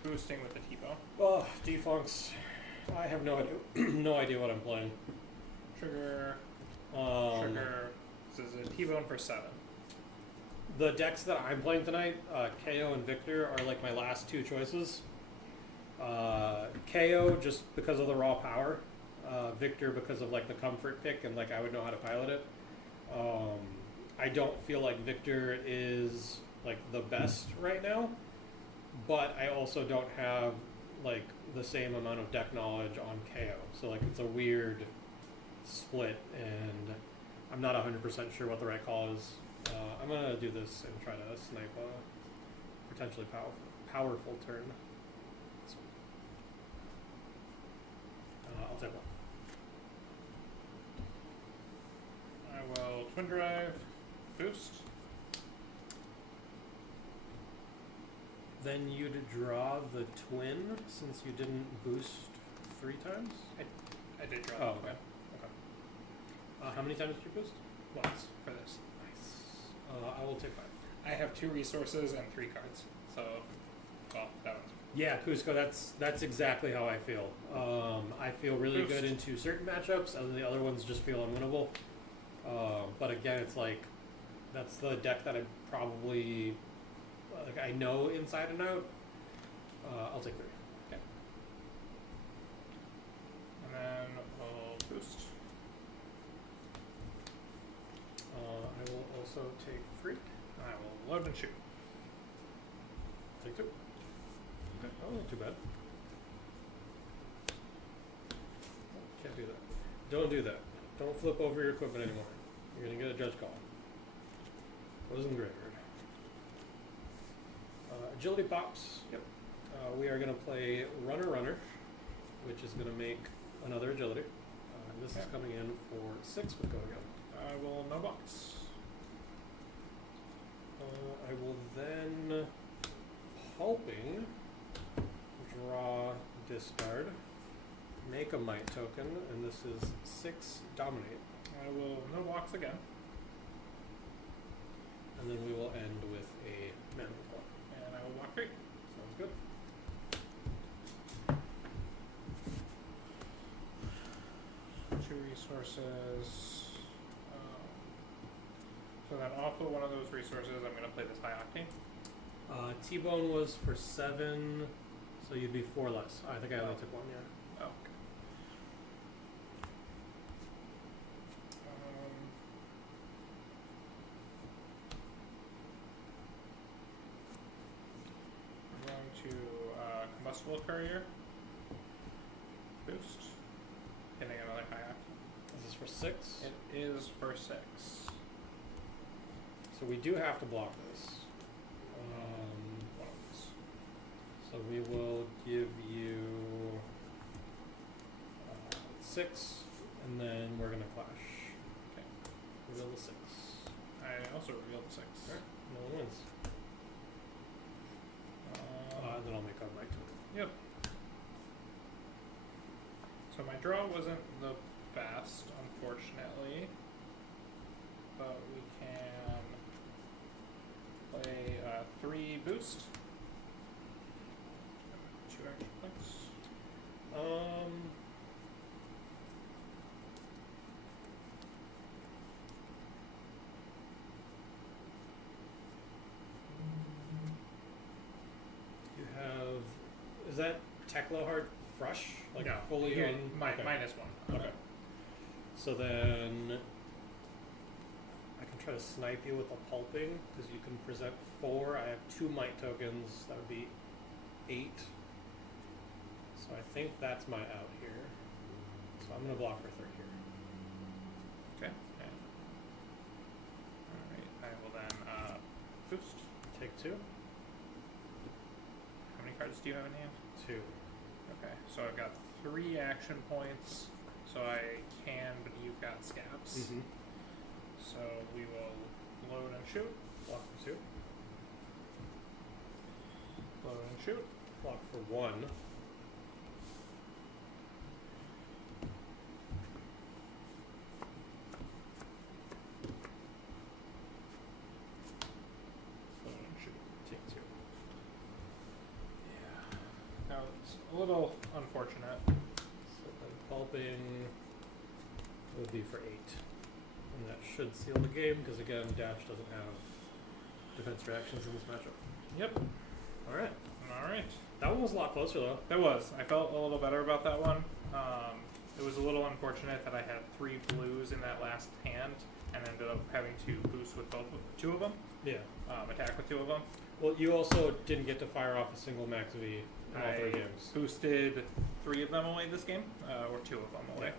boosting with the T-bow. Oh, defunks. I have no idea, no idea what I'm playing. Trigger. Trigger. This is a T-bone for 7. The decks that I'm playing tonight, Kayo and Victor, are like my last 2 choices. Kayo just because of the raw power, Victor because of like the comfort pick and like I would know how to pilot it. I don't feel like Victor is like the best right now, but I also don't have like the same amount of deck knowledge on Kayo, so like it's a weird split, and I'm not 100% sure what the right call is. I'm gonna do this and try to snipe a potentially powerful turn. I'll take 1. I will twin drive, boost. Then you'd draw the twin since you didn't boost 3 times? I did draw. Oh, okay. How many times did you boost? Once for this. Nice. I will take 5. I have 2 resources and 3 cards. So, well, that one's. Yeah, Cusco, that's exactly how I feel. I feel really Boost. good into certain matchups, and the other ones just feel unwinnable. But again, it's like, that's the deck that I probably, like, I know inside and out. I'll take 3. Okay. And then we'll boost. I will also take 3. I will load and shoot. Take 2. Okay. Oh, not too bad. Can't do that. Don't do that. Don't flip over your equipment anymore. You're going to get a judge call. What is in the graveyard? Agility pops. Yep. We are going to play Runner, which is going to make another agility. This is coming in for 6 with go again. I will no box. I will then, hoping, draw, discard, make a might token, and this is 6 dominate. I will no box again. And then we will end with a mana claw. And I will block 3. Sounds good. Two resources. So then off of one of those resources, I'm going to play this high octane. T-bone was for 7, so you'd be 4 less. I think I only took 1, yeah. Oh, okay. I'm going to combustible courier. Boost. Getting another high octane. Is this for 6? It is for 6. So we do have to block this. One of these. So we will give you 6, and then we're going to clash. Okay. Reveal the 6. I also revealed the 6. Alright, no one wins. Then I'll make a might token. Yep. So my draw wasn't the fast, unfortunately. But we can play 3 boost. 2 action points. You have... Is that Teklohard Fresh? Like No, fully here, on... Okay. -1. Okay. So then... I can try to snipe you with a Pulping, because you can present 4. I have 2 Might tokens. That would be 8. So I think that's my out here. So I'm going to block for 3 here. Okay. Alright, I will then boost. Take 2. How many cards do you have in hand? 2. Okay, so I've got 3 action points, so I can, but you've got scabs. Mm-hmm. So we will load and shoot. Block for 2. Load and shoot. Block for 1. Load and shoot. Take 2. Yeah. Now it's a little unfortunate. So then Pulping would be for 8. And that should seal the game, because again, Dash doesn't have defense reactions in this matchup. Yep. Alright. Alright. That one was a lot closer though. That was. I felt a little better about that one. It was a little unfortunate that I had 3 blues in that last hand and ended up having to boost with 2 of them. Yeah. Attack with 2 of them. Well, you also didn't get to fire off a single max V in all 3 games. Boosted 3 of them away this game, or 2 of them away.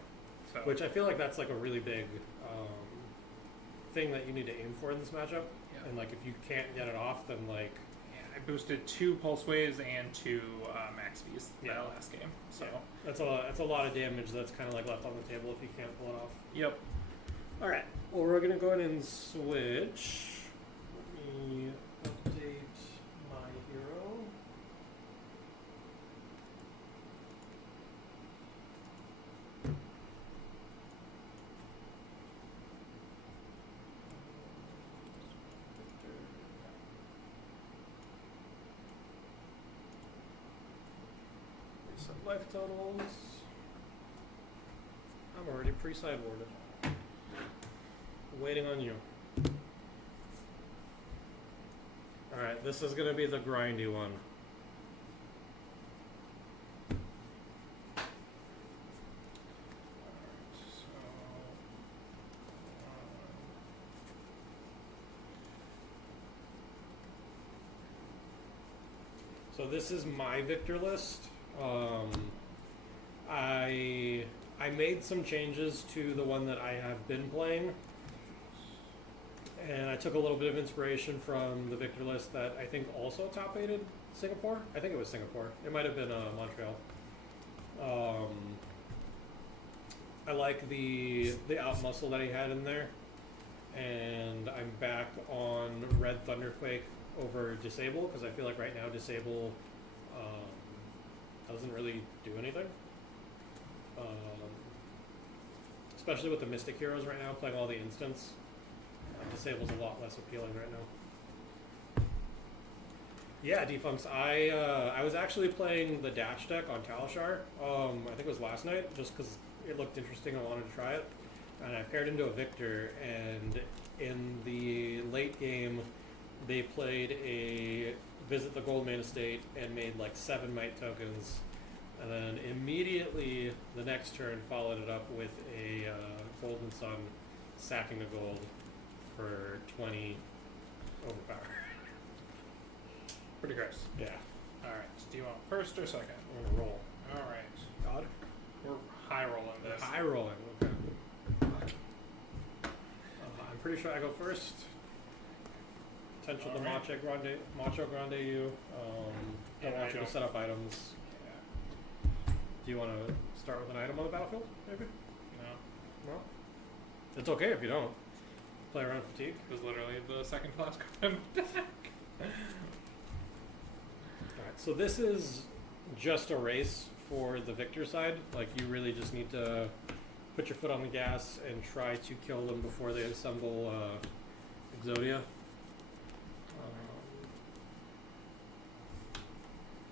So. Which I feel like that's like a really big thing that you need to aim for in this matchup. Yeah. And like if you can't get it off, then like... Yeah, I boosted 2 pulse waves and 2 max Vs that last game. So that's a lot of damage that's kind of like left on the table if you can't pull it off. Yep. All right. Well, we're gonna go ahead and switch. Let me update my hero. Reset life totals. I'm already pre-sideboarded. Waiting on you. Alright, this is going to be the grindy one. So this is my Victor list. I made some changes to the one that I have been playing. And I took a little bit of inspiration from the Victor list that I think also top-8'd Singapore. I think it was Singapore. It might have been Montreal. I like the out muscle that he had in there. And I'm back on Red Thunderquake over Disable, because I feel like right now Disable doesn't really do anything. Especially with the Mystic Heroes right now, playing all the instants. Disable's a lot less appealing right now. Yeah, Defuncts. I was actually playing the Dash deck on Talishar. I think it was last night, just because it looked interesting. I wanted to try it, and I paired into a Victor. And in the late game, they played a Visit the Goldmane Estate and made like 7 Might tokens, and then immediately the next turn followed it up with a Golden Sun, sacking a gold for 20 overpower. Pretty gross. Yeah. Alright, do you want first or second? I'm gonna roll. Alright. God. We're high rolling this. High rolling, okay. I'm pretty sure I go first. Potential to Macho Grande you. Don't want you to set up items. Yeah. Do you want to start with an item on the battlefield, maybe? No. Well, it's okay if you don't. Play around fatigue. It was literally the second class card in the deck. Alright, so this is just a race for the Victor side. Like, you really just need to put your foot on the gas and try to kill them before they assemble Exodia.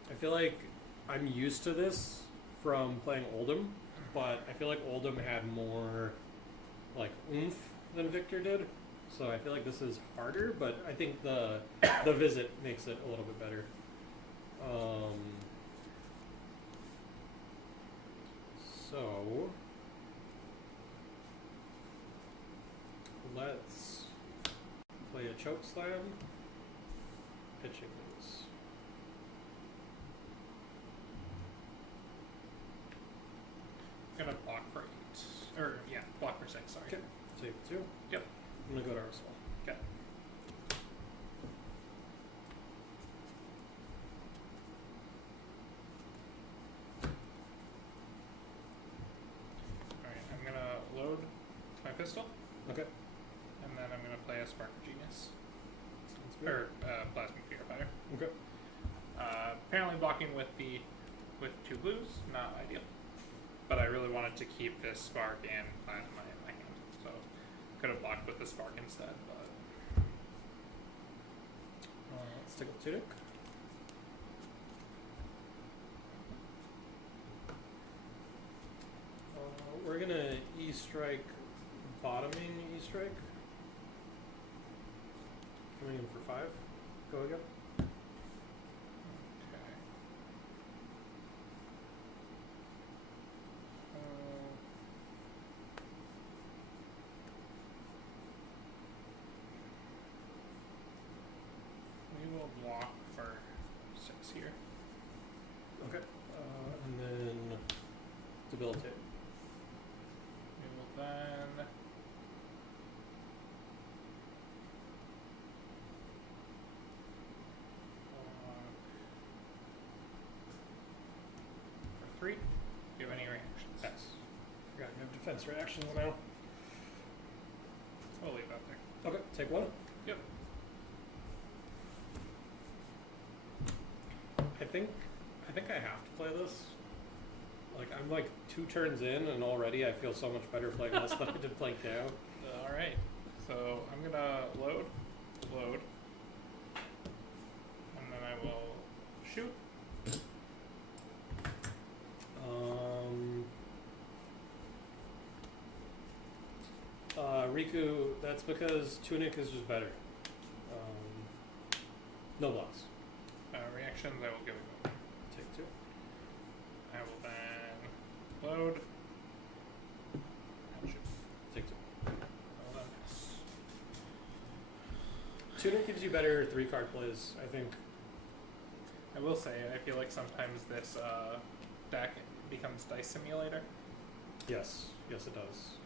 I feel like I'm used to this from playing Oldham, but I feel like Oldham had more like oomph than Victor did. So I feel like this is harder, but I think the visit makes it a little bit better. So let's play a choke slam. Pitching this. I'm gonna block for 8. Or, yeah, block for 6, sorry. Okay. Take 2. Yep. I'm gonna go to Arsenal. Okay. Alright, I'm gonna load my pistol, Okay. and then I'm gonna play a Spark of Genius. Sounds good. Or, Plasmic Purifier. Okay. Apparently blocking with 2 blues, not ideal. But I really wanted to keep this Spark and Plasma in my hand, so could have blocked with the Spark instead, but... Let's take a Tunic. We're gonna E-Strike, bottoming E-Strike. Coming in for 5. Go again. Okay. We will block for 6 here. Okay. And then debilitate. We will then block for 3. Do you have any reactions? Yes. Forgot you have defense reactions now. We'll leave that there. Okay, take 1. Yep. I think I have to play this. Like, I'm like 2 turns in, and already I feel so much better playing this than I did playing Kayo. Alright. So I'm gonna load, and then I will shoot. Riku, that's because Tunic is just better. No blocks. Reactions, I will give it go. Take 2. I will then load and shoot. Take 2. I will then miss. Tunic gives you better 3-card plays, I think. I will say, I feel like sometimes this deck becomes Dice Simulator. Yes, yes it does.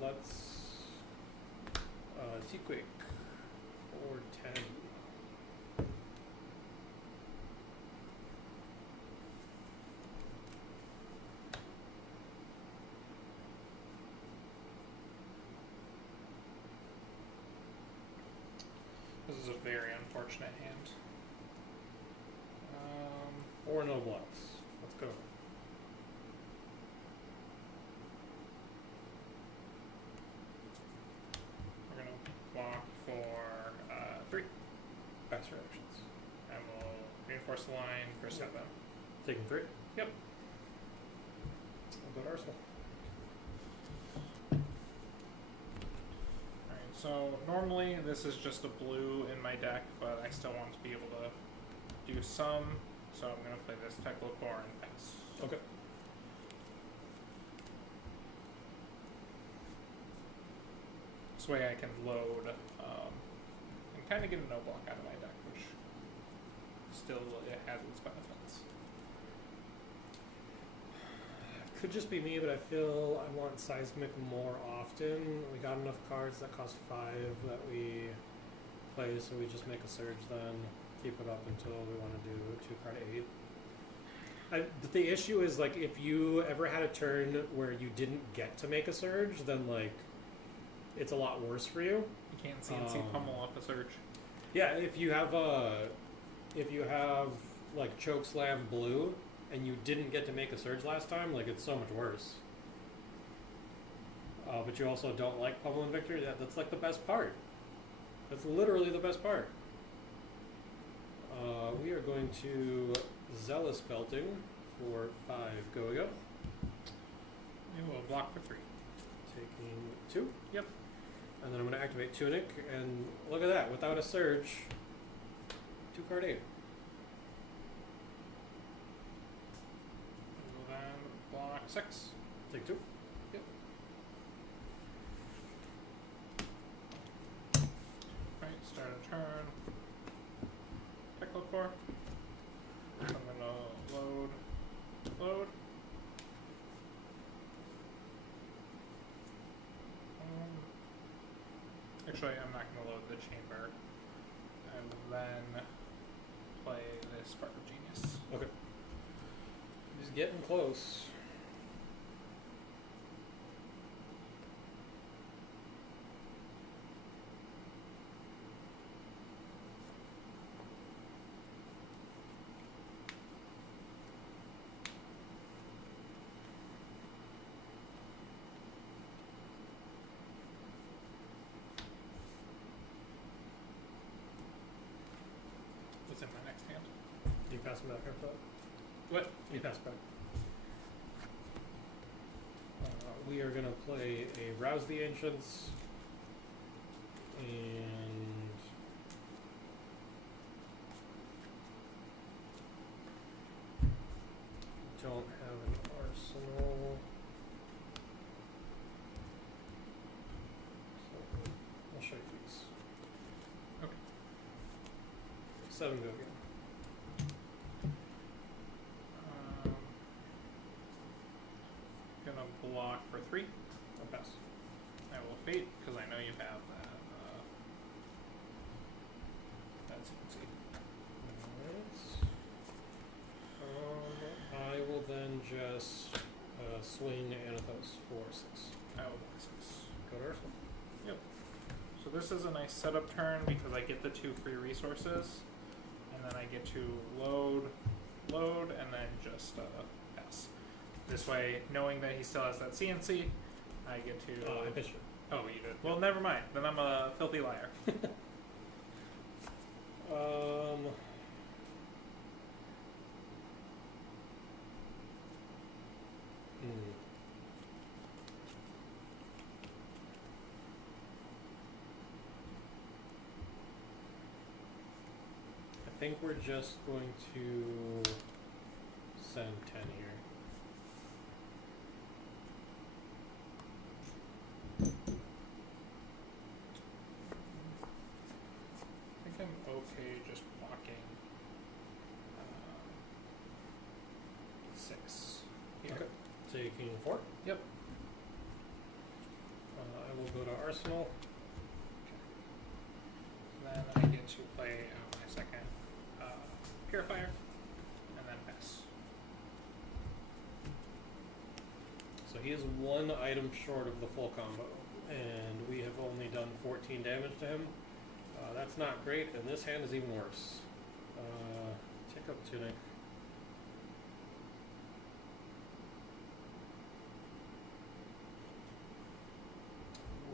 Let's T-Quake for 10. This is a very unfortunate hand. 4 no blocks. Let's go. We're going to block for 3. Fast reactions. And we'll reinforce the line for 7. Taking 3. Yep. I'll go to Arsenal. Alright, so normally this is just a blue in my deck, but I still want to be able to do some, so I'm going to play this Techlocore and pass. Okay. This way I can load and kind of get a no block out of my deck, which still it has its benefits. Could just be me, but I feel I want Seismic more often. We got enough cards that cost 5 that we play, so we just make a Surge then. Keep it up until we want to do 2-card 8. But the issue is, like, if you ever had a turn where you didn't get to make a Surge, then, like, it's a lot worse for you. You can't CNC pummel off a Surge. Yeah, if you have like Chokeslam blue, and you didn't get to make a surge last time, like it's so much worse. But you also don't like Pummel and Victory. That's like the best part. That's literally the best part. We are going to Zealous Belting for 5 go. You will block for 3. Taking 2. Yep. And then I'm going to activate Tunic, and look at that. Without a surge, 2 card 8. You will then block 6. Take 2. Yep. Right, start a turn. Technical core. I'm gonna load. Actually, I'm not gonna load the chamber. And then play this Spark of Genius. Okay. He's getting close. What's in my next hand? You pass me back after that? What? You pass back. We are going to play a Rouse the Ancients and don't have an arsenal. So I'll show you these. Okay. 7 go again. Gonna block for 3. I'll pass. I will fate because I know you have that. That's easy. Alright. I will then just swing Anathos for 6. I will block 6. Go to Ursula. Yep. So this is a nice setup turn because I get the 2 free resources, and then I get to load, and then just pass. This way, knowing that he still has that CNC, I get to. I pitched it. Oh, you did. Well, never mind. Then I'm a filthy liar. I think we're just going to send 10 here. I think I'm okay just blocking 6 here. Okay. Taking 4. Yep. I will go to Arsenal. Then I get to play my second Purifier, and then pass. So he is 1 item short of the full combo, and we have only done 14 damage to him. That's not great, and this hand is even worse. Take up Tunic.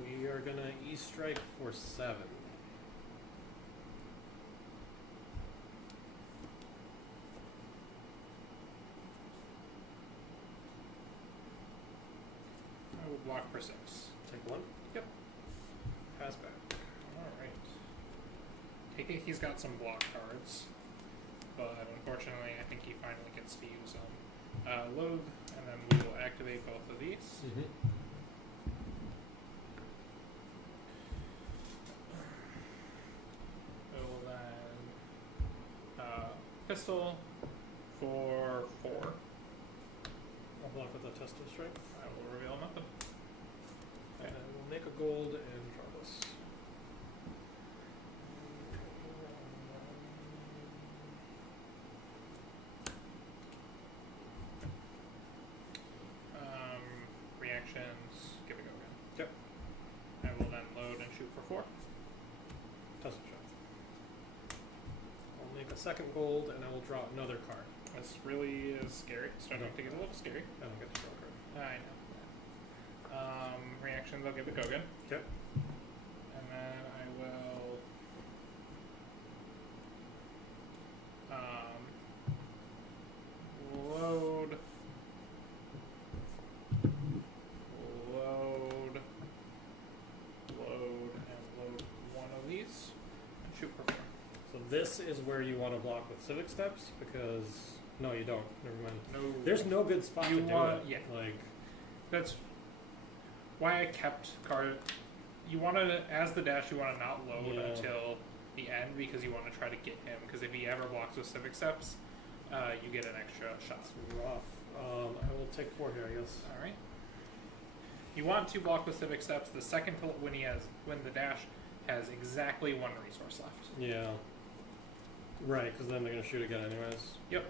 We are gonna E-strike for 7. I will block for 6. Take 1. Yep. Pass back. Alright. Take it he's got some block cards, but unfortunately I think he finally gets to use them. Load, and then we will activate both of these. We will then pistol for 4. I'll block with a test of strength. I will reveal nothing. And we'll make a gold and draw this. Reactions, give it go again. Yep. I will then load and shoot for 4. Test of strength. I'll make a second gold and I will draw another card. This really is scary. Starting to get a little scary. I don't get the draw card. I know. Reactions, I'll give it Gogan. Okay. And then I will load, and load one of these and shoot for 4. So this is where you want to block with Civic Steps because no, you don't. Never mind. No. There's no good spot You to do want- it. yeah. Like That's why I kept card. You want to, as the dash, you want to not load Yeah. until the end because you want to try to get him. Because if he ever blocks with Civic Steps, you get an extra shot. it's rough. I will take 4 here, I guess. All right. You want to block with Civic Steps the second to, when the dash has exactly 1 resource left. Yeah. Right, because then they're gonna shoot again anyways. Yep.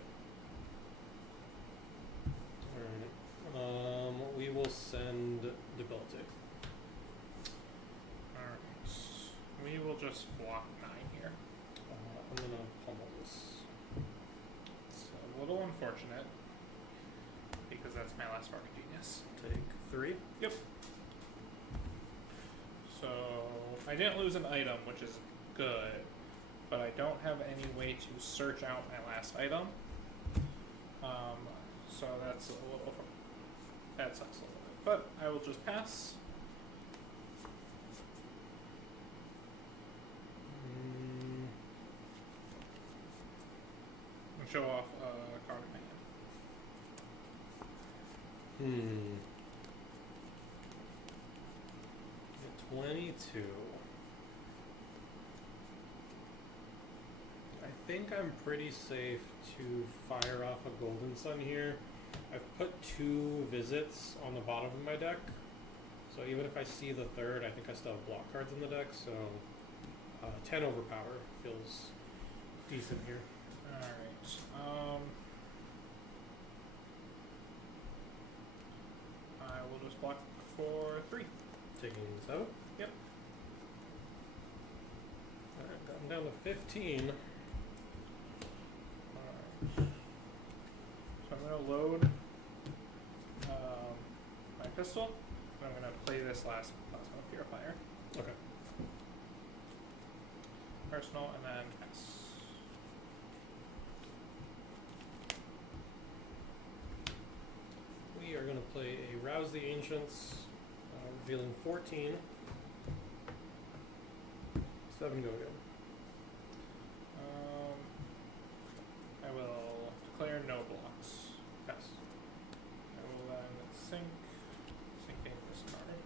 Alright. We will send Debilitate. All right. We will just block 9 here. I'm gonna pummel this. It's a little unfortunate because that's my last Spark of Genius. Take 3. Yep. So I didn't lose an item, which is good, but I don't have any way to search out my last item. So that's a little, that sucks a little bit, but I will just pass. And show off a card in my hand. Get 22. I think I'm pretty safe to fire off a Golden Sun here. I've put 2 visits on the bottom of my deck, so even if I see the 3rd, I think I still have block cards in the deck, so 10 overpower feels decent here. Alright, I will just block for 3. Taking 7? Yep. Alright, got him down to 15. Alright. So I'm going to load my pistol, and I'm going to play this last Plasma Purifier. Okay. Personal, and then pass. We are going to play a Rouse the Ancients, revealing 14. 7 go again. I will declare no blocks. Pass. I will then sinking this card.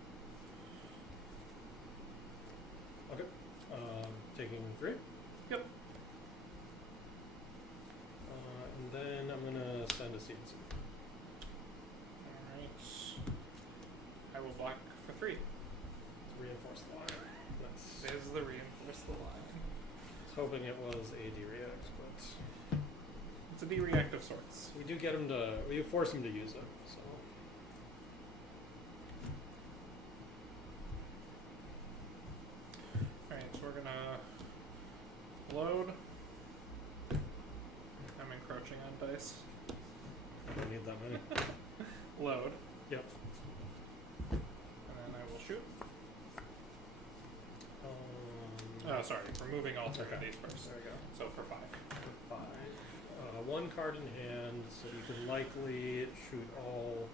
Okay. Taking 3. Yep. And then I'm going to send a CNC. Alright. I will block for 3. To reinforce the line. That's, There's the reinforce the line. I was hoping it was a D-React, but It's a D-React of sorts. we do get him to, we force him to use it, so. Alright, so we're gonna load. I'm encroaching on dice. I don't need that many. Load. Yep. And then I will shoot. Oh, sorry. Removing all alternatives first. There we go. So for 5. For 5. 1 card in hand, so you can likely shoot all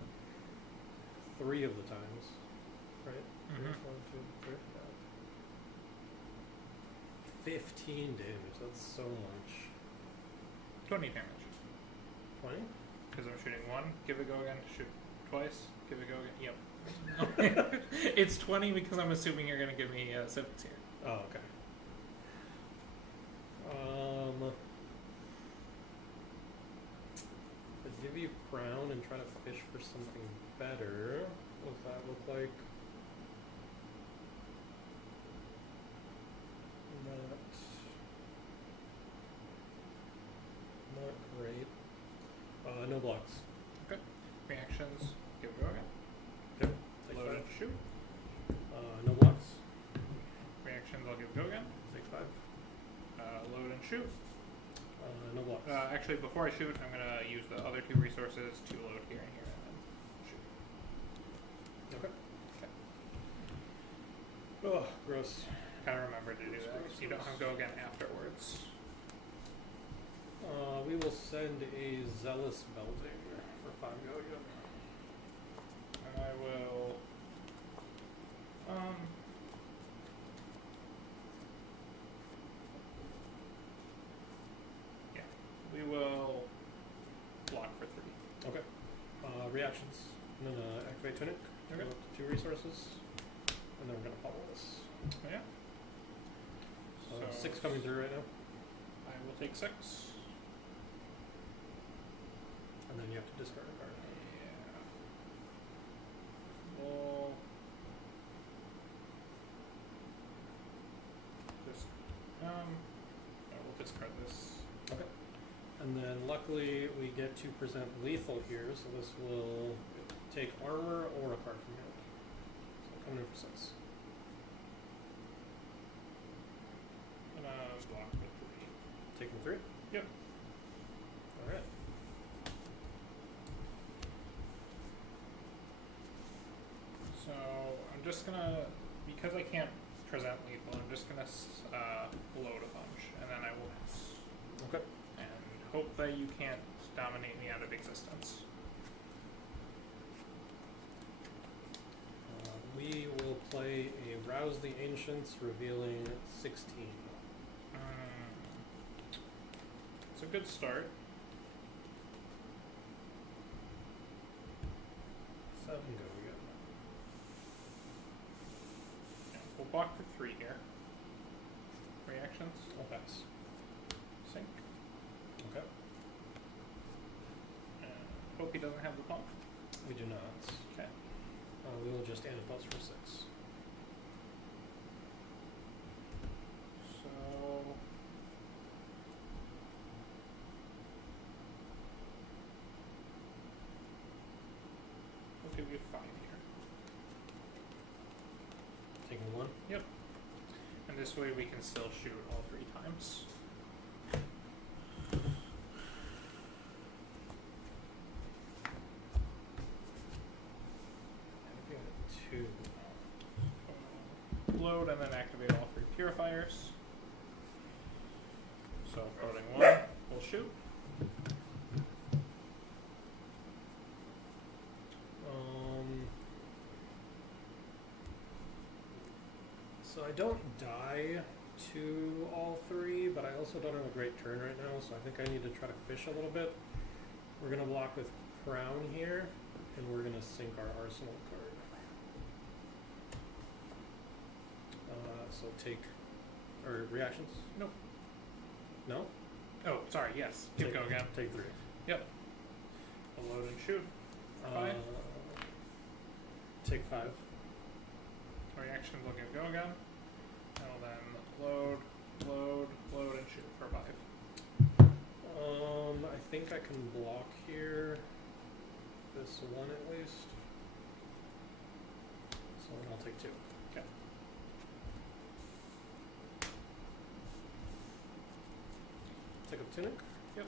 3 of the times, right? Mhm. 1, 2, 3, 15 damage, that's so much. 20 damage. 20? Because I'm shooting 1. Give it go again. Shoot twice. Give it go again. Yep. It's 20 because I'm assuming you're going to give me civics here. Oh, okay. If I give you crown and try to fish for something better, what does that look like? Not great. No blocks. Okay. Reactions. Give it go again. Yep. Take Load 5. and shoot. No blocks. Reactions. I'll give it go again. Take 5. Load and shoot. No blocks. Actually, before I shoot, I'm gonna use the other 2 resources to load here and here, and then shoot. Okay. Okay. Oh, gross. Kind of remember to do that. Gross, You don't gross. have to go again afterwards. We will send a Zealous Belting for 5 go. I will. Yeah, we will block for 3. Okay. Reactions. I'm gonna activate Tunic. Okay. Go up to 2 resources. And then we're gonna pummel this. Yeah. 6 coming through right now. I will take 6. And then you have to discard a card. Yeah. We'll I will discard this. Okay. And then luckily we get to present lethal here, so this will take armor or a card from hand. So coming in for 6. Block for 3. Taking 3? Yep. Alright. So I'm just gonna, because I can't present lethal, I'm just gonna load a bunch, and then I will pass. Okay. And hope that you can't dominate me out of existence. We will play a Rouse the Ancients, revealing 16. It's a good start. 7 go again. Yeah, we'll block for 3 here. Reactions. I'll pass. Sync. Okay. And hope he doesn't have the pump. We do not. Okay. We will just Anapulse for 6. So we'll give you 5 here. Taking 1. Yep. And this way we can still shoot all 3 times. I've got 2. Load and then activate all 3 purifiers. So coding 1, we'll shoot. So I don't die to all 3, but I also don't have a great turn right now, so I think I need to try to fish a little bit. We're going to block with Crown here, and we're going to sink our Arsenal card. So take, or reactions? Nope. No? Oh, sorry, yes. Keep go again. Take 3. Yep. We'll load and shoot. 5. Take 5. Reactions will give go again. And we'll then load, and shoot for 5. I think I can block here. This one at least. So then I'll take 2. Okay. Take up Tunic. Yep.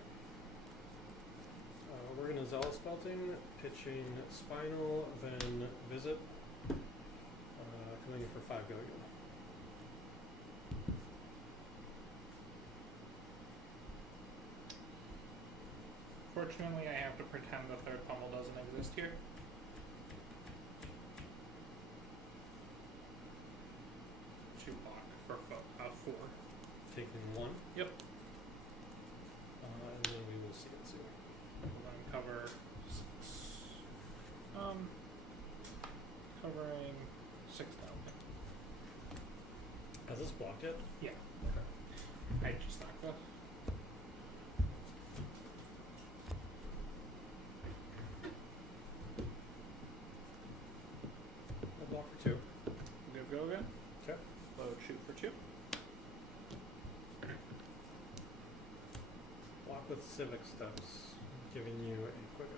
We're going to Zealous Belting, pitching Spinal, then Visit. Coming in for 5 go again. Fortunately, I have to pretend the 3rd pummel doesn't exist here. To block for 4. Taking 1. Yep. And then we will see it soon. We'll then cover 6. Covering 6 down. Has this blocked yet? Yeah. Okay. I just knocked this. I'll block for 2. Good go again. Okay. Load, shoot for 2. Block with Civic Steps, giving you a quick.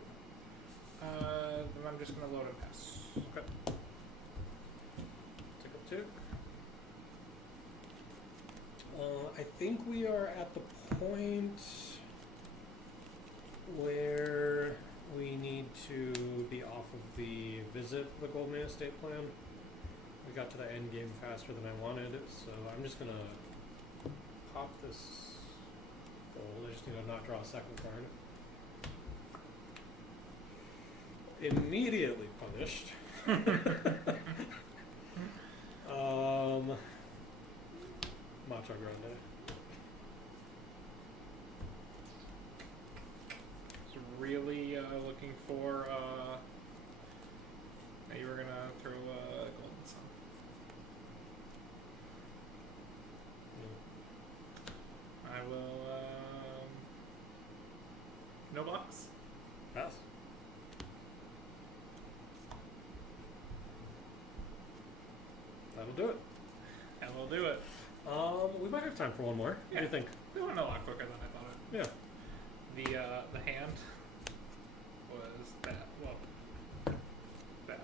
Then I'm just gonna load and pass. Okay. Take up 2. I think we are at the point where we need to be off of the visit the Goldmane estate plan. We got to the end game faster than I wanted, so I'm just gonna pop this fold. I just need to not draw a second card. Immediately punished. Macho Grande. Just really looking for. Now you were gonna throw Golden Sun. I will. No blocks. Pass. That'll do it. And we'll do it. We might have time for one more. What do you think? We went a lot quicker than I thought it. Yeah. The hand was bad. Well, bad.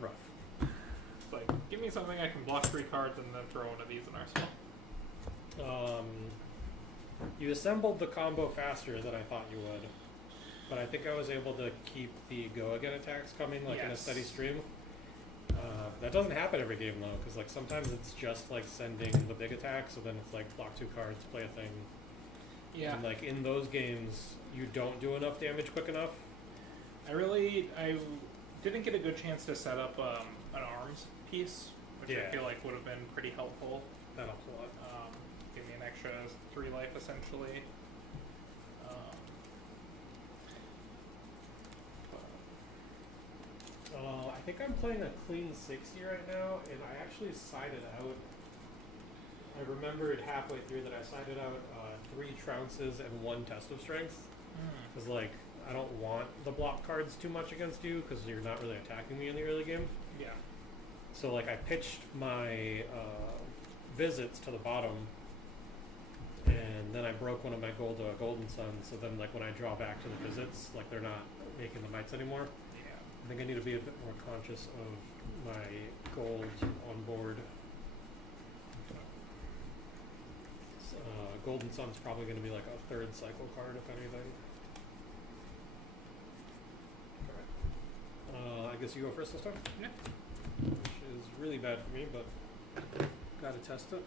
Rough. It's like, give me something I can block 3 cards and then throw one of these in arsenal. You assembled the combo faster than I thought you would, but I think I was able to keep the go again attacks coming like in a steady stream. That doesn't happen every game though, because like sometimes it's just like sending the big attack, so then it's like block 2 cards, play a thing. Yeah. And like in those games, you don't do enough damage quick enough. I didn't get a good chance to set up an arms piece, which I feel like would have been pretty helpful. That helps a lot. Give me an extra 3 life essentially. I think I'm playing a clean 60 right now, and I actually sided out. I remembered halfway through that I sided out 3 trounces and 1 test of strength. Because, like, I don't want the block cards too much against you, because you're not really attacking me in the early game. Yeah. So, like, I pitched my visits to the bottom, and then I broke one of my gold to a Golden Sun, so then, like, when I draw back to the visits, like, they're not making the mites anymore. I think I need to be a bit more conscious of my gold on board. Golden Sun's probably going to be like a 3rd cycle card, if anything. Alright. I guess you go first this time? Yeah. Which is really bad for me, but gotta test it.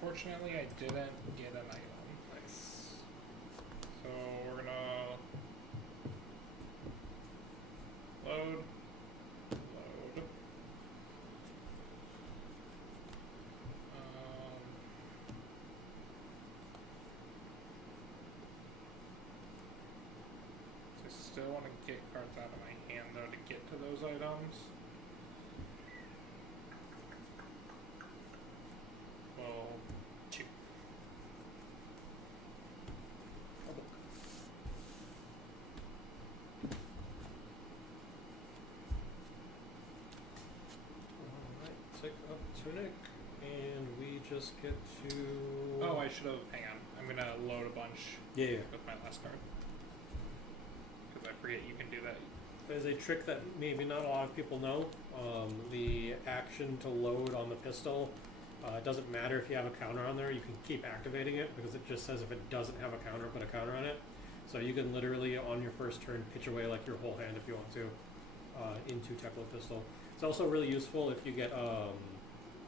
Unfortunately, I didn't get an item. Nice. So we're gonna load. So I still want to get cards out of my hand though to get to those items. Well, 2. Take up Tunic, and we just get to... Oh, I should have... Hang on. I'm going to load a bunch with my last card. Because I forget you can do that. There's a trick that maybe not a lot of people know. The action to load on the pistol, it doesn't matter if you have a counter on there. You can keep activating it because it just says if it doesn't have a counter, put a counter on it. So you can literally, on your first turn, pitch away like your whole hand if you want to into Tekla Pistol. It's also really useful if you get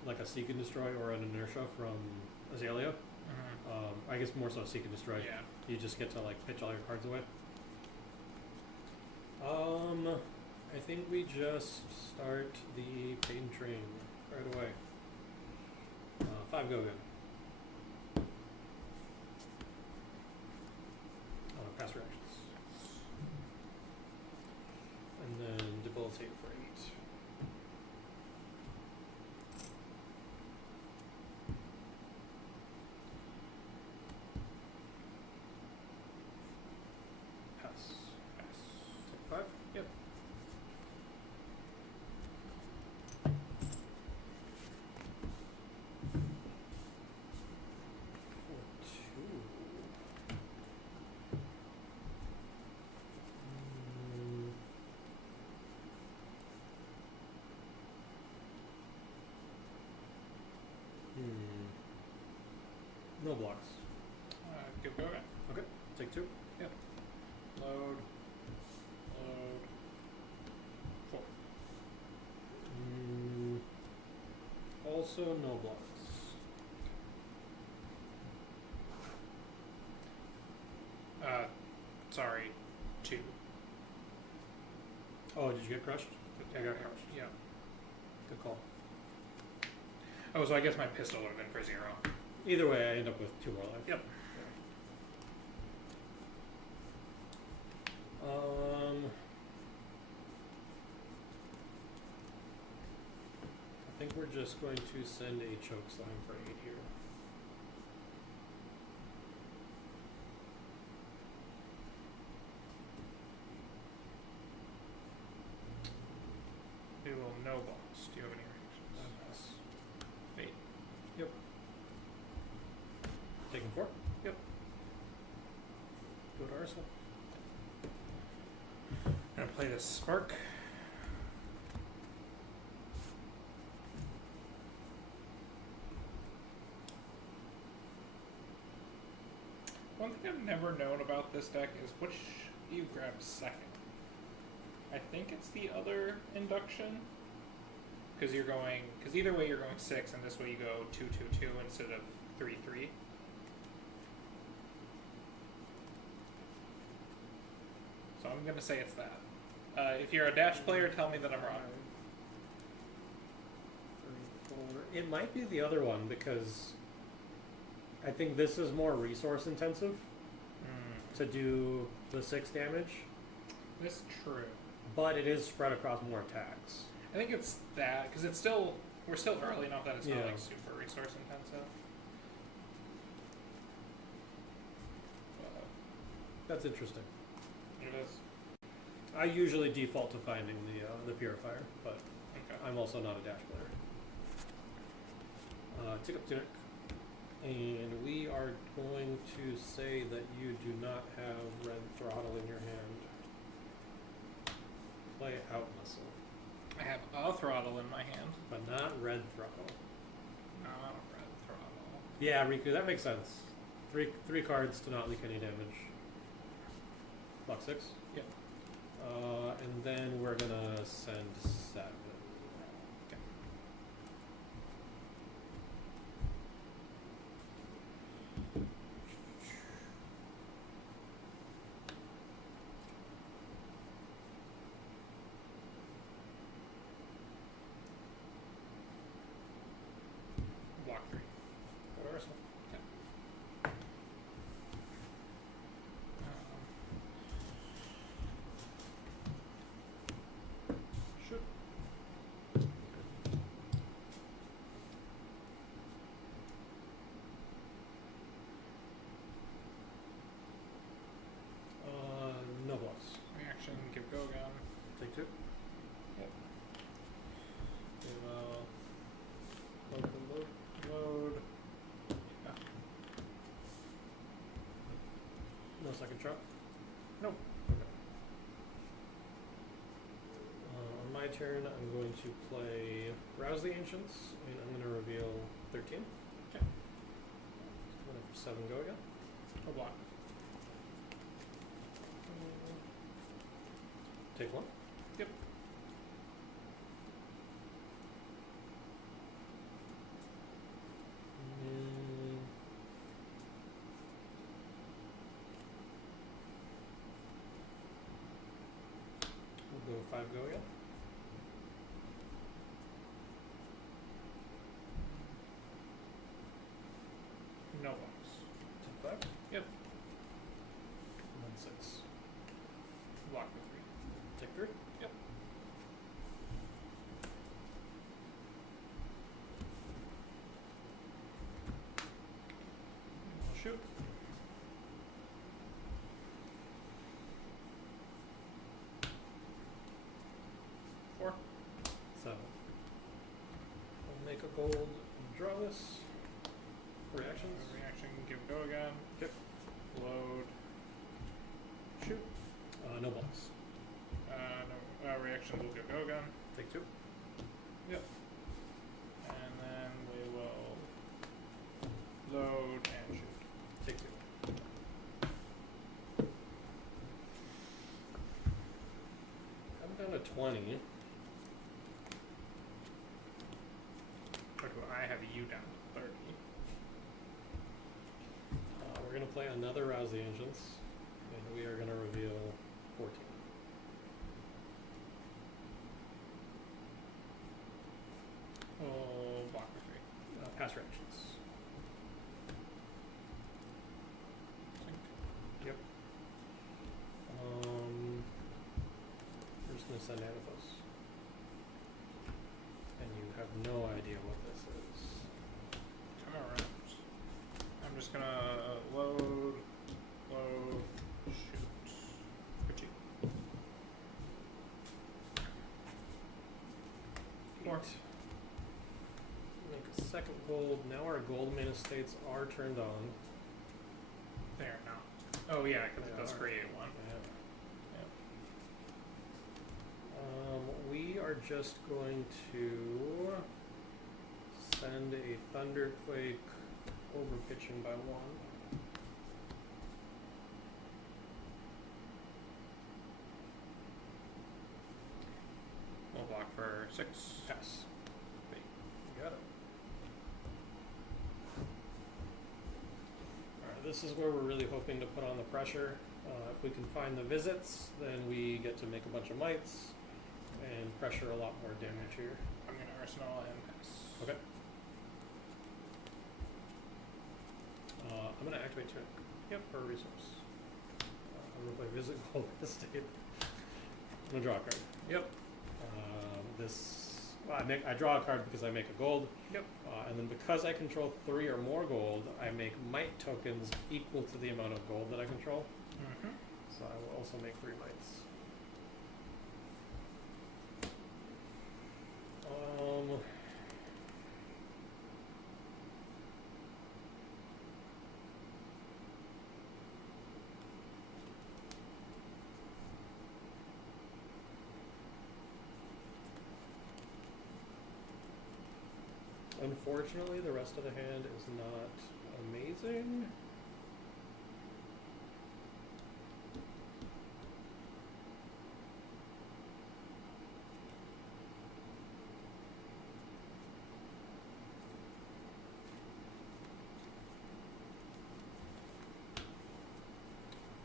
like a Seek and Destroy or an Inertia from Azalea. I guess more so Seek and Destroy. Yeah. You just get to like pitch all your cards away. I think we just start the Pain Train right away. 5 go again. Pass reactions. And then debilitate for 8. Pass. Take 5? Yep. No blocks. Go again. Okay. Take 2. Yep. Load. 4. Also no blocks. Sorry, 2. Oh, did you get crushed? I got crushed. Yeah. Good call. Oh, so I guess my pistol would have been for 0. Either way, I end up with 2 more life. Yep. I think we're just going to send a choke slam for 8 here. We will no boss. Do you have any reactions? Wait. Yep. Taking 4? Yep. Go to Arsenal. I'm gonna play this Spark. One thing I've never known about this deck is which you grab second. I think it's the other induction. Because either way you're going 6, and this way you go 2-2-2 instead of 3-3. So I'm gonna say it's that. If you're a dash player, tell me that I'm wrong. 3, 4. It might be the other one because I think this is more resource intensive to do the 6 damage, This is true. but it is spread across more attacks. I think it's that, because we're still early enough that it's not Yeah. like super resource intensive. That's interesting. It is. I usually default to finding the purifier, but Okay. I'm also not a dash player. Tick up tunic, and we are going to say that you do not have red throttle in your hand. Play out muscle, I have a throttle in my hand. but not red throttle. Not a red throttle. Yeah, Riku, that makes sense. Three cards to not leak any damage. Block 6. Yep. And then we're gonna send 7. Okay. Block 3. Go to Arsenal. Shoot. No blocks. Reaction, give go again. Take 2. Yep. Load. Yeah. No second truck? Nope. Okay. On my turn, I'm going to play Rouse the Ancients, and I'm going to reveal 13. Okay. Going for 7 go again. A block. Take 1. Yep. We'll go 5 go again. No blocks. Take 5. Yep. And then 6. Block for 3. Take 3. Yep. I'll shoot. Four. 7. I'll make a gold and draw this. Reactions. Reaction, give go again. Yep. Load. Shoot. No blocks. No. Reactions will give go again. Take 2. Yep. And then we will load and shoot. Take 2. 20. Or do I have you down to 30? We're going to play another Rouse the Ancients, and we are going to reveal 14. Oh, block for 3. Pass reactions. Sync. Yep. We're just going to send Amethyst. And you have no idea what this is. Come around. I'm just gonna load, shoot. Pretty. 4. Make a second gold. Now our Goldmane estates are turned on. They are not. Oh yeah, because it They does are. create one. We are just going to send a Thunderquake overpitching by 1. We'll block for 6. Pass. Wait. You got it. Alright, this is where we're really hoping to put on the pressure. If we can find the visits, then we get to make a bunch of mites and pressure a lot more damage here. I'm gonna Arsenal and pass. Okay. I'm gonna activate turn. Yep, for a resource. I'm gonna play Visit Gold Estate. I'm gonna draw a card. Yep. I draw a card because I make a gold. Yep. And then because I control 3 or more gold, I make might tokens equal to the amount of gold that I control. Mm-hmm. So I will also make 3 mites. Unfortunately, the rest of the hand is not amazing.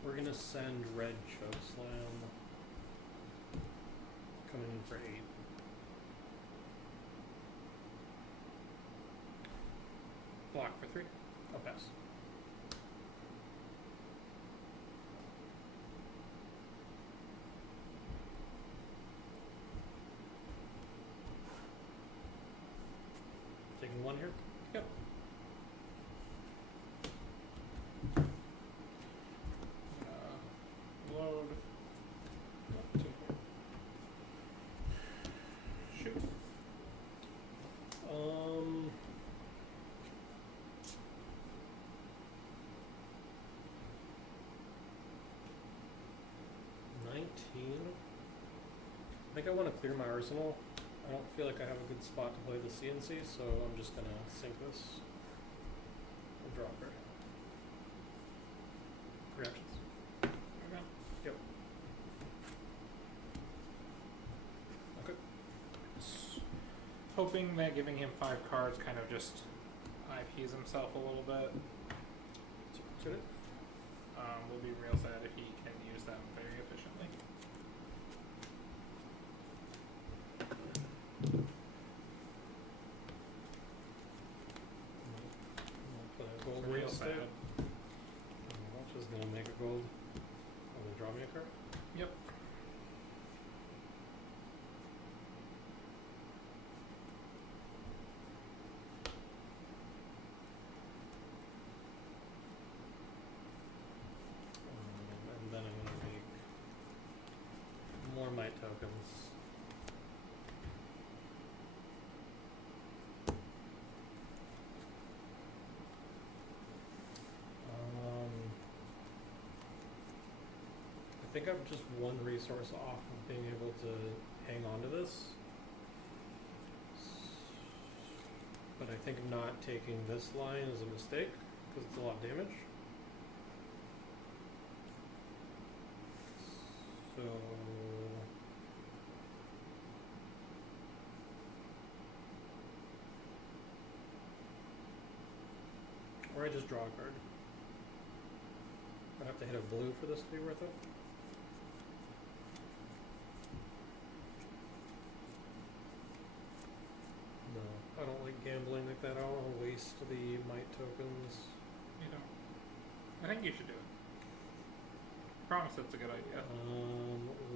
We're gonna send Red Chokeslam coming in for 8. Block for 3. I'll pass. Taking 1 here. Yep. Load. 2 here. Shoot. I think I want to clear my arsenal. I don't feel like I have a good spot to play the CNC, so I'm just gonna sink this and draw a card. Reactions. Okay. Yep. Okay. Hoping that giving him 5 cards kind of just IPs himself a little bit. Should it? Will be real sad if he can use them very efficiently. I'll play a gold Real real sad. estate. I'm just gonna make a gold. I'm gonna draw me a card. Yep. And then I'm gonna make more might tokens. I think I'm just 1 resource off of being able to hang on to this. But I think not taking this line is a mistake because it's a lot of damage. So Or I just draw a card. I have to hit a blue for this to be worth it. No, I don't like gambling like that. I don't want to waste the might tokens. You don't. I think you should do it. Promise that's a good idea.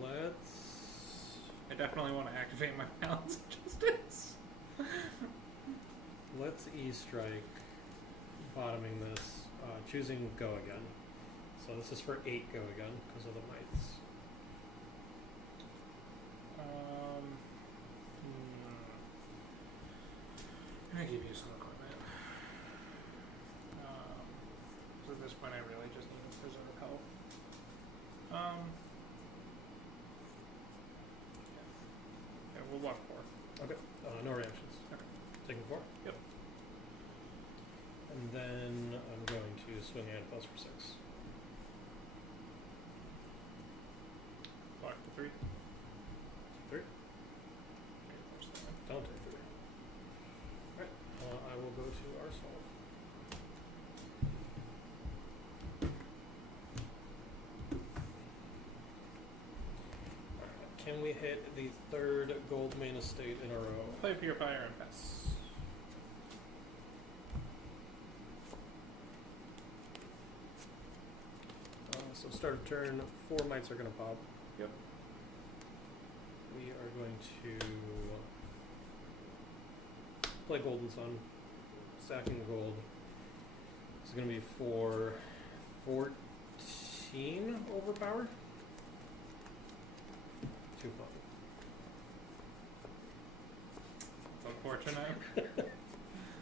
Let's. I definitely want to activate my balance of justice. Let's E-strike, bottoming this, choosing go again. So this is for 8 go again because of the mites. I'm gonna give you some equipment. So at this point, I really just need to preserve health. Yeah, we'll walk 4. Okay. No reactions. Okay. Taking 4. Yep. And then I'm going to swing at plus for 6. Block for 3. 3. Don't take 3. Right. I will go to Arsenal. Can we hit the 3rd Goldmane estate in a row? Play Purifier and Pass. So start of turn, 4 mites are going to pop. Yep. We are going to play Golden Sun, stacking gold. This is going to be for 14 overpower. 2 fun. It's unfortunate.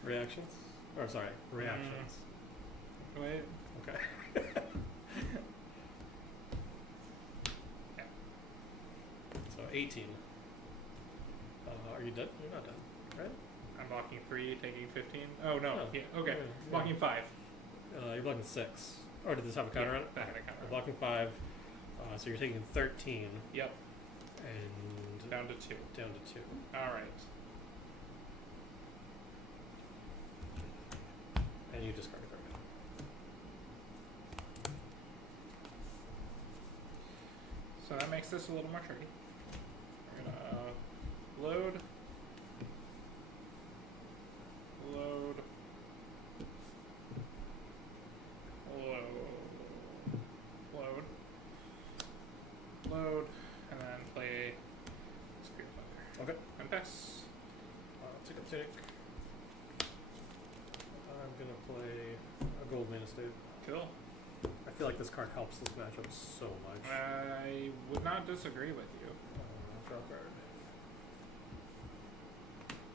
Reactions? Or sorry, reactions. Wait. Okay. Yeah. So 18. Are you done? You're not done, right? I'm blocking 3, taking 15. Oh no. Oh, Yeah. Okay. yeah, Blocking 5. You're blocking 6. Or did this have a counter on it? That had a counter. You're blocking 5. So you're taking 13. Yep. And Down to 2. down to 2. All right. And you discard a card. So that makes this a little more tricky. We're gonna load, load, load, load, and then play Spirit Thunder. Okay. And pass. Take a tick. I'm going to play a Goldmane estate. Cool. I feel like this card helps this matchup so much. I would not disagree with you. Draw card.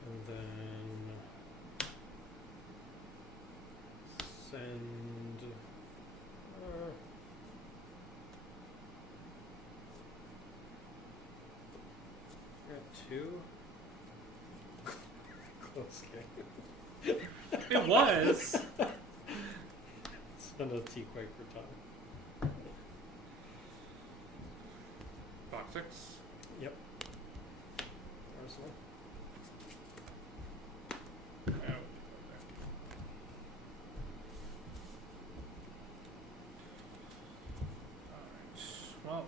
And then send. Got 2. Close game. It was. Send a T-Quake for time. Box 6. Yep. Arsenal. Oh. Alright. Well,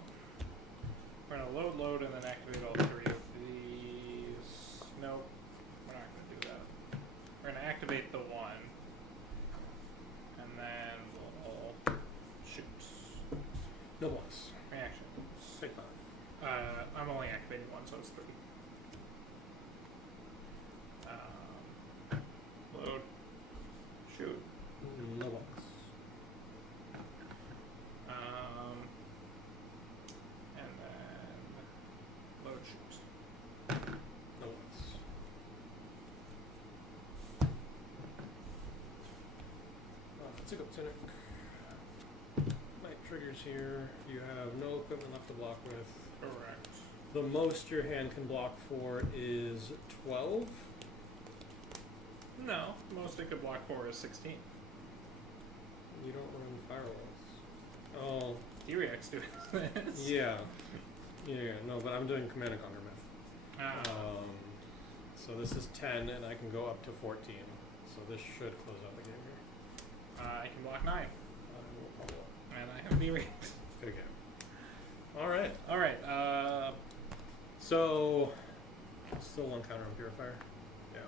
we're going to load, and then activate all 3 of these. Nope. We're not going to do that. We're going to activate the 1. And then we'll shoot. No blocks. Reaction. Say 5. I'm only activating 1, so it's 3. Load. Shoot. No blocks. And then load shoot. No blocks. Take up Tunic. Night triggers here. You have no equipment left to block with. Correct. The most your hand can block for is 12. No, most it could block for is 16. You don't run firewalls. Oh, D-Rex doing this. yeah. Yeah, no, but I'm doing Command and Conquer Myth. So this is 10, and I can go up to 14. So this should close out the game here. I can block 9. I will follow up. And I have D-Rate. Good game. Alright. Alright, So, still one counter on Purifier. Yeah.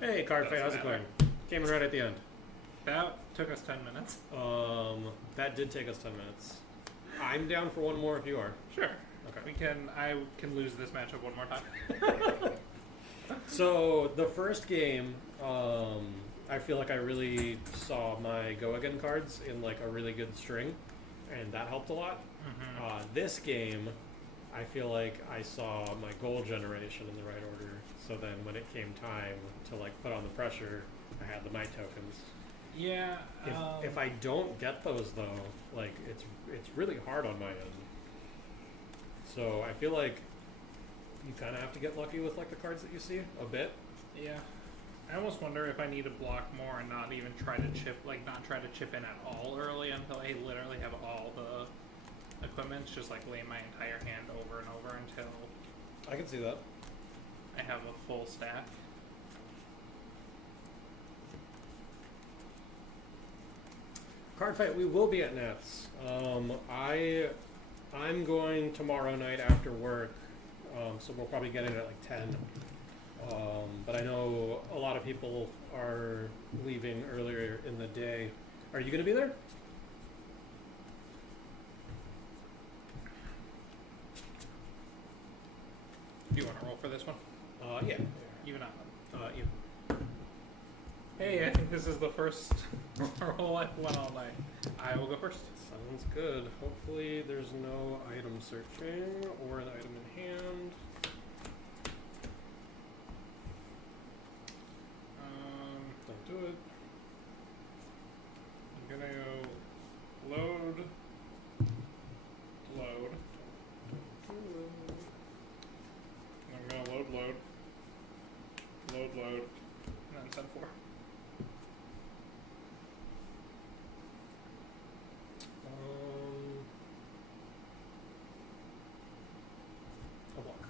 Hey, Card Fight, how's it going? Came in right at the end. That took us 10 minutes. That did take us 10 minutes. I'm down for one more if you are. Sure. Okay. I can lose this matchup one more time. So, the first game, I feel like I really saw my Go Again cards in like a really good string, and that helped a lot. This game, I feel like I saw my goal generation in the right order, so then when it came time to like put on the pressure, I had the might tokens. Yeah. If I don't get those though, like it's really hard on my end. So I feel like you kind of have to get lucky with like the cards that you see a bit. Yeah. I almost wonder if I need to block more and not even try to chip, like not try to chip in at all early until I literally have all the equipment. Just like lay my entire hand over and over until I can see that. I have a full stack. Card Fight, we will be at Nets. I'm going tomorrow night after work, so we'll probably get in at like 10. But I know a lot of people are leaving earlier in the day. Are you going to be there? Do you want to roll for this one? Yeah. Even up. Even. Hey, I think this is the first roll I've won all night. I will go first. Sounds good. Hopefully there's no item searching or an item in hand. Don't do it. I'm gonna go load. I'm gonna load, and then send 4. A block.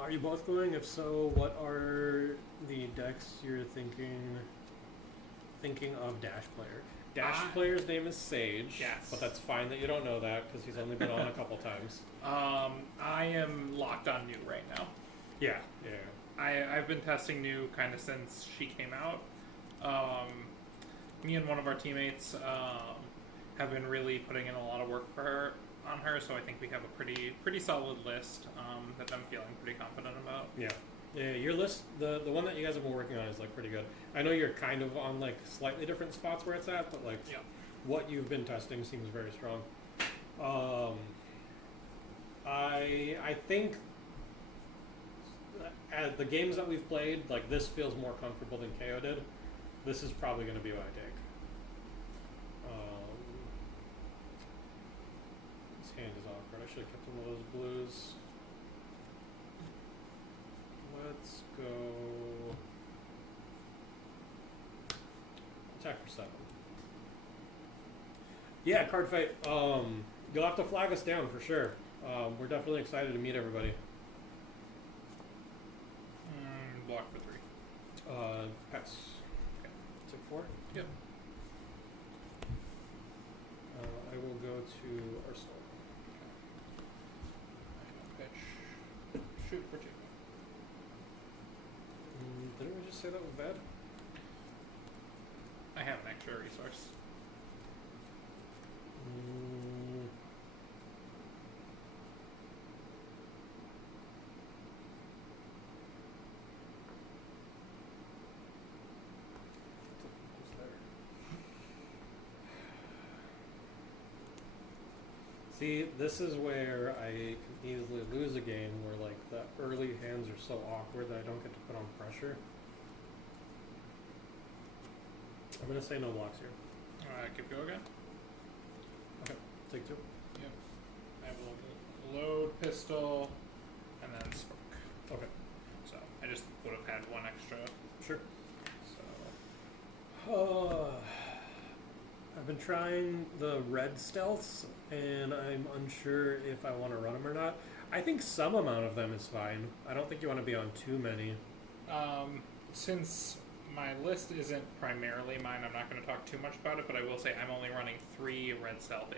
Are you both going? If so, what are the decks you're thinking of Dash Player? Dash Player's name is Sage. Yes. But that's fine that you don't know that because he's only been on a couple times. I am locked on New right now. Yeah. I've been testing New kind of since she came out. Me and one of our teammates have been really putting in a lot of work on her, so I think we have a pretty solid list that I'm feeling pretty confident about. Yeah, your list, the one that you guys have been working on is like pretty good. I know you're kind of on like slightly different spots where it's at, but like what you've been testing seems very strong. I think the games that we've played, like this feels more comfortable than Kayo did. This is probably going to be what I take. His hand is awkward. I should have kept one of those blues. Let's go attack for 7. Yeah, Card Fight. You'll have to flag us down for sure. We're definitely excited to meet everybody. Block for 3. Pass. Okay. Take 4? Yep. I will go to Arsenal. Pitch. Shoot for 2. Didn't we just say that was bad? I have an extra resource. See, this is where I can easily lose a game where like the early hands are so awkward that I don't get to put on pressure. I'm gonna say no blocks here. Keep go again. Okay, take 2. Yep. I will load pistol and then spark. Okay. So I just would have had 1 extra. Sure. So I've been trying the red stealths, and I'm unsure if I want to run them or not. I think some amount of them is fine. I don't think you want to be on too many. Since my list isn't primarily mine. I'm not going to talk too much about it, but I will say I'm only running 3 red stealth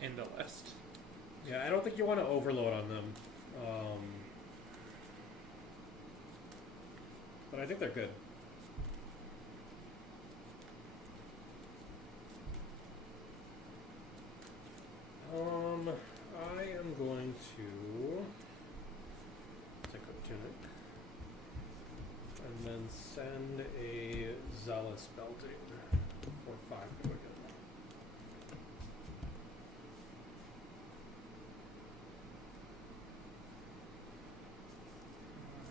in the list. Yeah, I don't think you want to overload on them. But I think they're good. I am going to take a tunic and then send a zealous belting for 5 to again.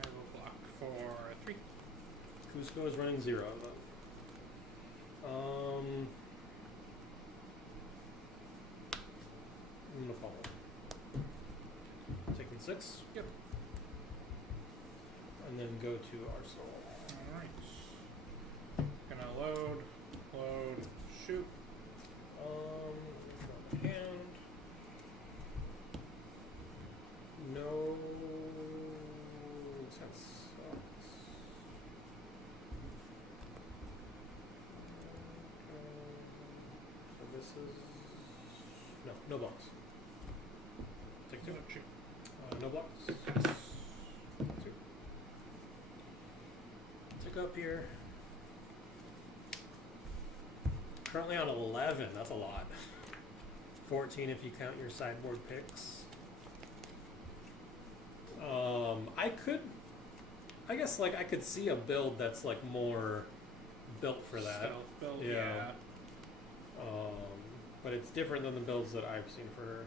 I will block for 3. Cusco is running 0 though. I'm gonna follow. Taking 6. Yep. And then go to Arsenal. Alright. Gonna load, shoot. Hand. No sense. So this is no blocks. Take 2. Shoot. No blocks. 2. Take up here. Currently on 11. That's a lot. 14 if you count your sideboard picks. I guess like I could see a build that's like more built for that. Stealth build, Yeah. yeah. But it's different than the builds that I've seen for her.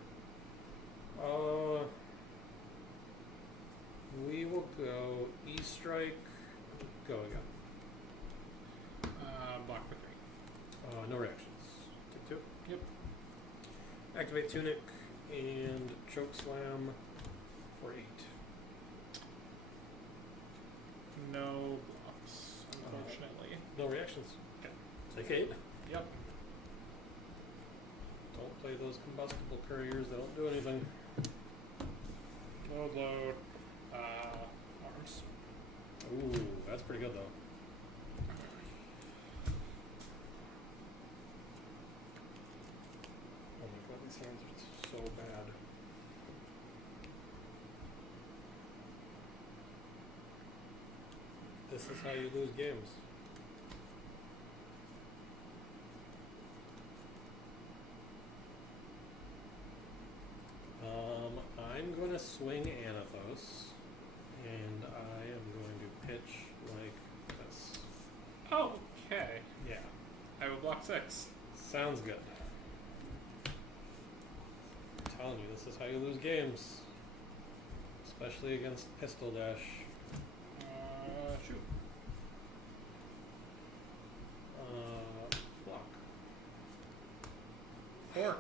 We will go E-Strike, go again. Block for 3. No reactions. Take 2. Yep. Activate Tunic and Choke Slam for 8. No blocks, unfortunately. No reactions. Okay. Take 8. Yep. Don't play those combustible couriers, they don't do anything. Load. Arms. Ooh, that's pretty good though. Oh my god, these hands are so bad. This is how you lose games. I'm going to swing Anathos, and I am going to pitch like this. Okay. Yeah, I will block 6. sounds good. I'm telling you, this is how you lose games. Especially against Pistol Dash. Shoot. Block. 4.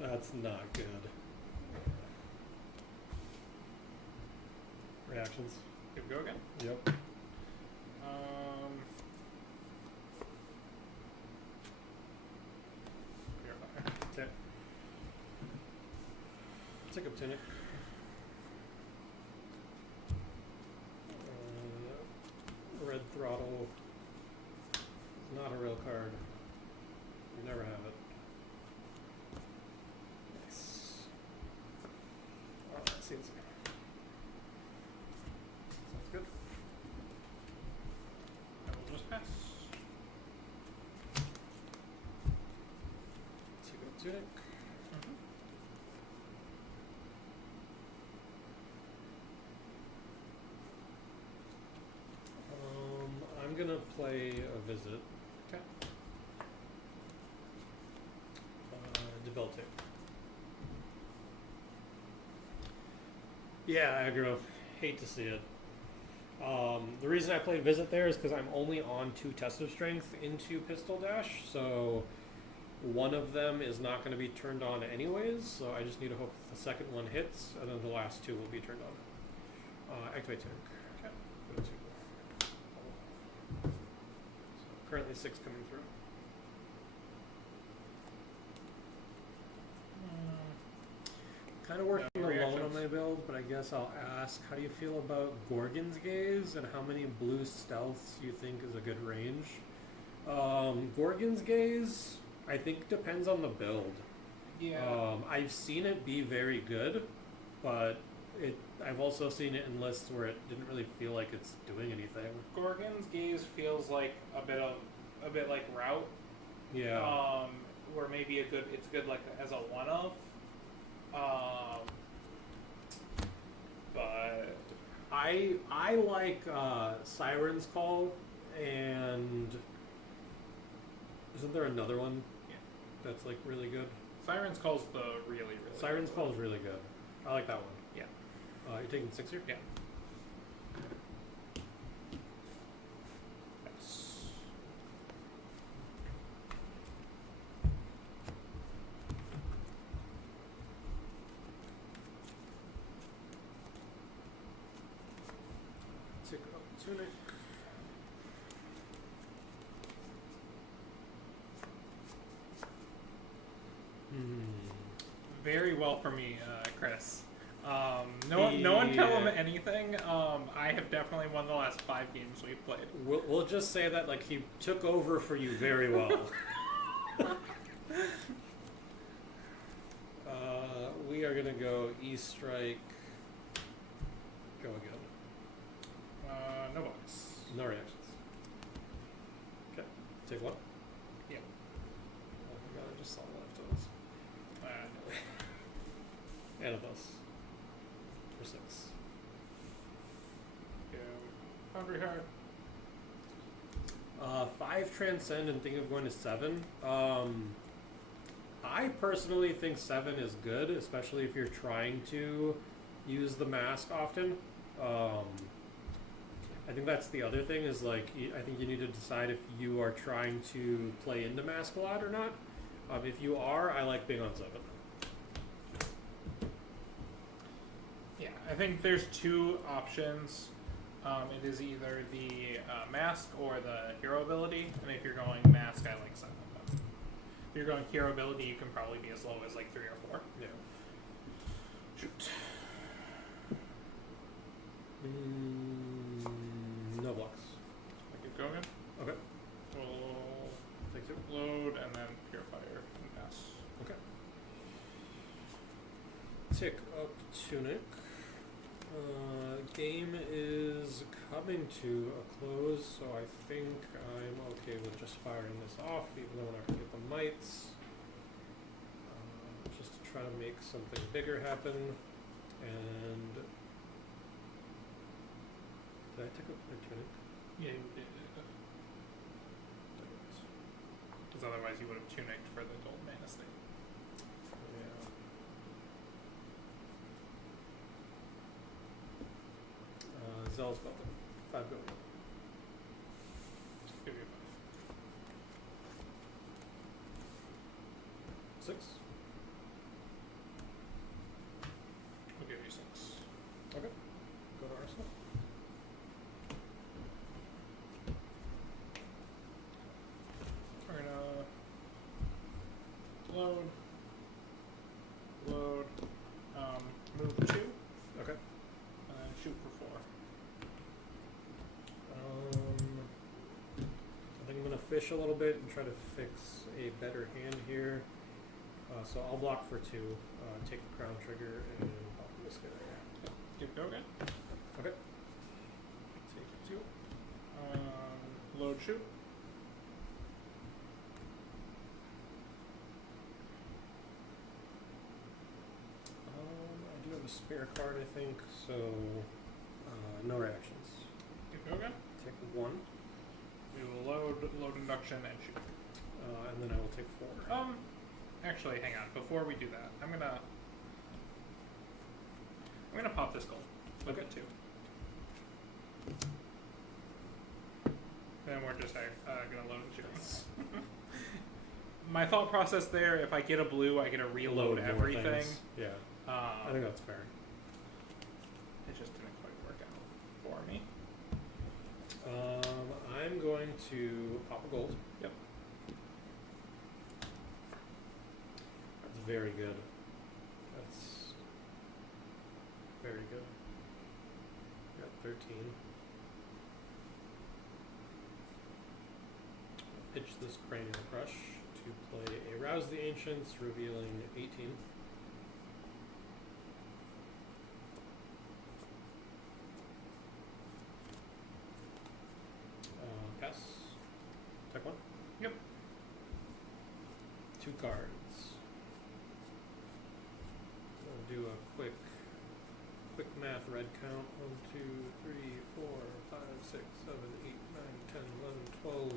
That's not good. Reactions? Here we go again. Yep. Purifier. Okay. Take up Tunic. Red Throttle is not a real card. You never have it. Nice. Oh, that seems sounds good. I will just pass. Take up Tunic. I'm gonna play a visit. Okay. Debiltate. Yeah, I agree. Hate to see it. The reason I played Visit there is because I'm only on 2 Test of Strength into Pistol Dash, so one of them is not going to be turned on anyways, so I just need to hope the second one hits, and then the last 2 will be turned on. Activate Tunic. Okay. Go to. So currently 6 coming through. kind of working No alone on reactions? my build, but I guess I'll ask, how do you feel about Gorgon's Gaze, and how many blue stealths you think is a good range? Gorgon's Gaze, I think depends on the build. Yeah. I've seen it be very good, but I've also seen it in lists where it didn't really feel like it's doing anything. Gorgon's Gaze feels like a bit like Route. Yeah. Where maybe it's good like as a one of. But I like Siren's Call, and isn't there another one? Yeah. That's like really good. Siren's Call's the really Siren's good Call one. is really good. I like that one. Yeah. You're taking 6 here? Yeah. Yes. Take out Tunic. Very well for me, Chris. No one tell him anything. I have definitely won the last 5 games we've played. We'll just say that like he took over for you very well. We are gonna go E-Strike. Go again. No bonus. No reactions. Okay. Take one. Yeah. Oh my god, I just saw left of us. No. And of us. For 6. Go. Foundry Heart. 5 Transcend and think of going to 7. I personally think 7 is good, especially if you're trying to use the mask often. I think that's the other thing is like, I think you need to decide if you are trying to play into mask a lot or not. If you are, I like being on 7. Yeah, I think there's 2 options. It is either the mask or the hero ability, and if you're going mask, I like 7 of them. If you're going hero ability, you can probably be as low as like 3 or 4. Yeah. Shoot. No blocks. I keep going. Okay. We'll Take 2. load and then purifier and pass. Okay. Tick up Tunic. Game is coming to a close, so I think I'm okay with just firing this off, even though we're not going to get the mites. Just to try to make something bigger happen. And did I tick up my Tunic? Yeah, you did. Because otherwise you would have tunicked for the Goldmane estate. Yeah. Zell's Welcome. 5 go. Give you 6. 5. We'll give you 6. Okay. Go to Arsenal. We're gonna load, move 2, Okay. and then shoot for 4. I think I'm going to fish a little bit and try to fix a better hand here. So I'll block for 2, take the crown trigger, and pop this guy. Keep going. Okay. Take 2. Load shoot. I do have a spare card, I think, so no reactions. Keep going. Take 1, We will load induction and shoot. and then I will take 4. Actually, hang on. Before we do that, I'm gonna pop this gold with Okay. the 2. Then we're just gonna load and shoot. My thought process there: if I get a blue, I get to reload Load more everything. things. Yeah, I think that's fair. It just didn't quite work out for me. I'm going to pop a gold. Yep. That's very good. That's 13. Pitch this Cranial Crush to play a Rouse the Ancients, revealing 18. Pass. Take one. Yep. 2 cards. We'll do a quick math red count. 1, 2, 3, 4, 5, 6, 7, 8, 9, 10, 11, 12.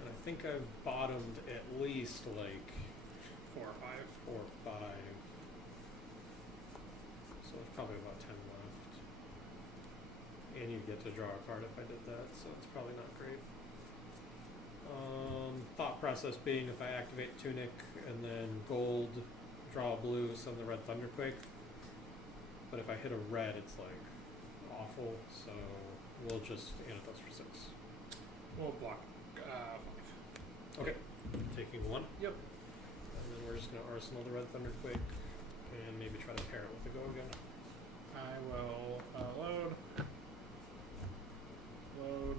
And I think I've bottomed at least like 4 or 5. So it's probably about 10 left. And you get to draw a card if I did that, so it's probably not great. Thought process being if I activate Tunic and then gold, draw a blue, send the red Thunderquake. But if I hit a red, it's like awful, so we'll just Anethos for 6. We'll block 5. Okay, taking 1. Yep. And then we're just going to Arsenal the red Thunderquake and maybe try to pair it with the Go again. I will load, load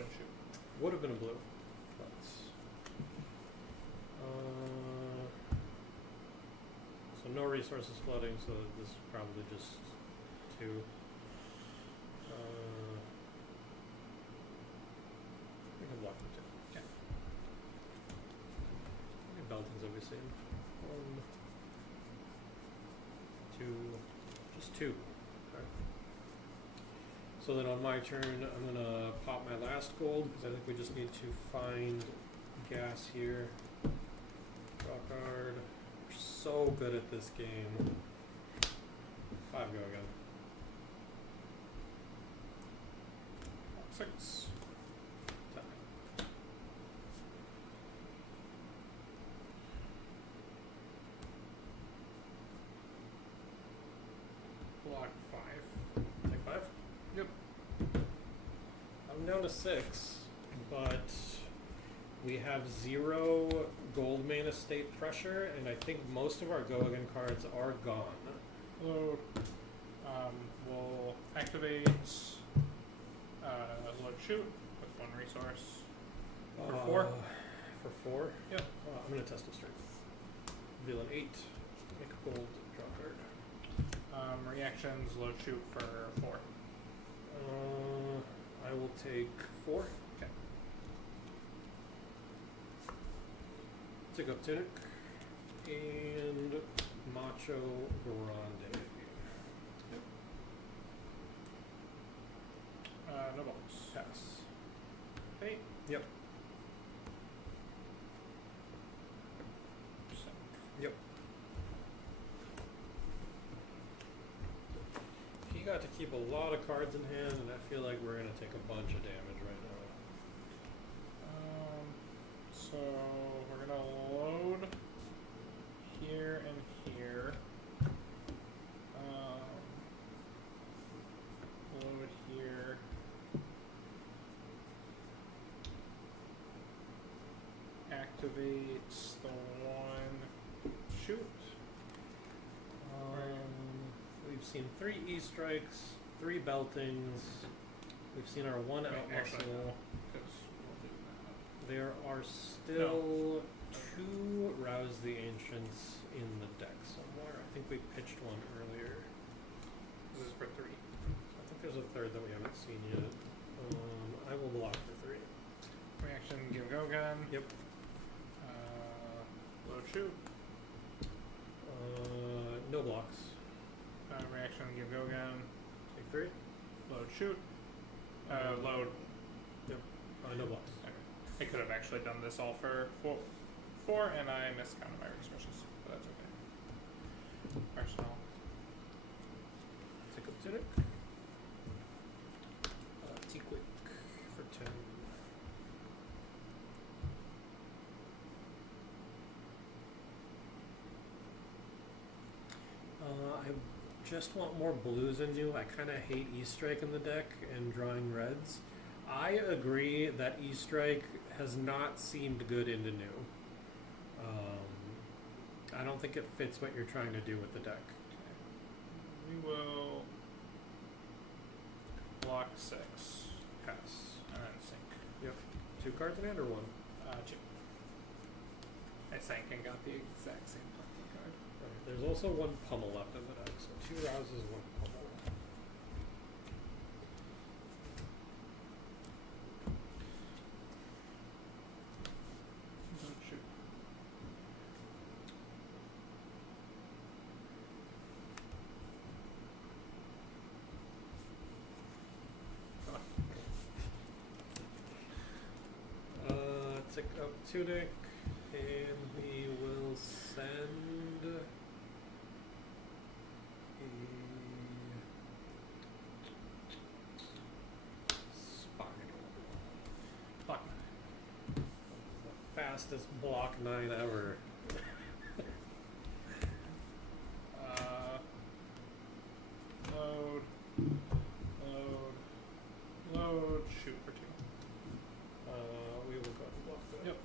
and shoot. Would have been a blue. So no resources flooding, so this is probably just 2. We can block the 2. Okay. Belton's obviously 1, 2, just 2. Okay. So then on my turn, I'm gonna pop my last gold because I think we just need to find gas here. Draw card. We're so good at this game. 5 go again. 6. Block 5. Take 5? Yep. I'm down to 6, but we have 0 Goldmane estate pressure, and I think most of our go again cards are gone. Load. We'll activate load shoot with 1 resource. For 4? For 4? Yep. I'm going to test of strength. Deal an 8. Make a gold, draw card. Reactions, load shoot for 4. I will take 4. Okay. Take up Tunic. And Macho Grande. No box. Pass. Okay. Yep. Yep. He got to keep a lot of cards in hand, and I feel like we're going to take a bunch of damage right now. So we're gonna load here and here. Load here. Activates the 1 shoot. We've seen 3 E-strikes, 3 beltings. We've seen our 1 out Actually, muscle. no, 'cause we'll do that. There are still 2 Rouse the Ancients in the deck somewhere. I think we pitched 1 earlier. This is for 3. I think there's a 3rd that we haven't seen yet. I will block for 3. Reaction, give go gun. Yep. Load shoot. No blocks. Reaction, give go gun. Take 3. Load shoot. Load. Yep. No blocks. I could have actually done this all for 4 and I miscounted my resources, but that's okay. Arsenal. Take up Tunic. T-Quick for 10. I just want more blues in you. I kind of hate E-Strike in the deck and drawing reds. I agree that E-Strike has not seemed good into new. I don't think it fits what you're trying to do with the deck. We will 6. Pass. And then sink. Yep. 2 cards in hand or 1? 2. I sank and got the exact same fucking card. Right. There's also 1 pummel left in the deck, so 2 rouses, 1 pummel. Shoot. Tick up Tunic, and we will send a Spiral. Block The fastest block 9 ever. Load. Load. Shoot for 2. We will go ahead and block that. Yep.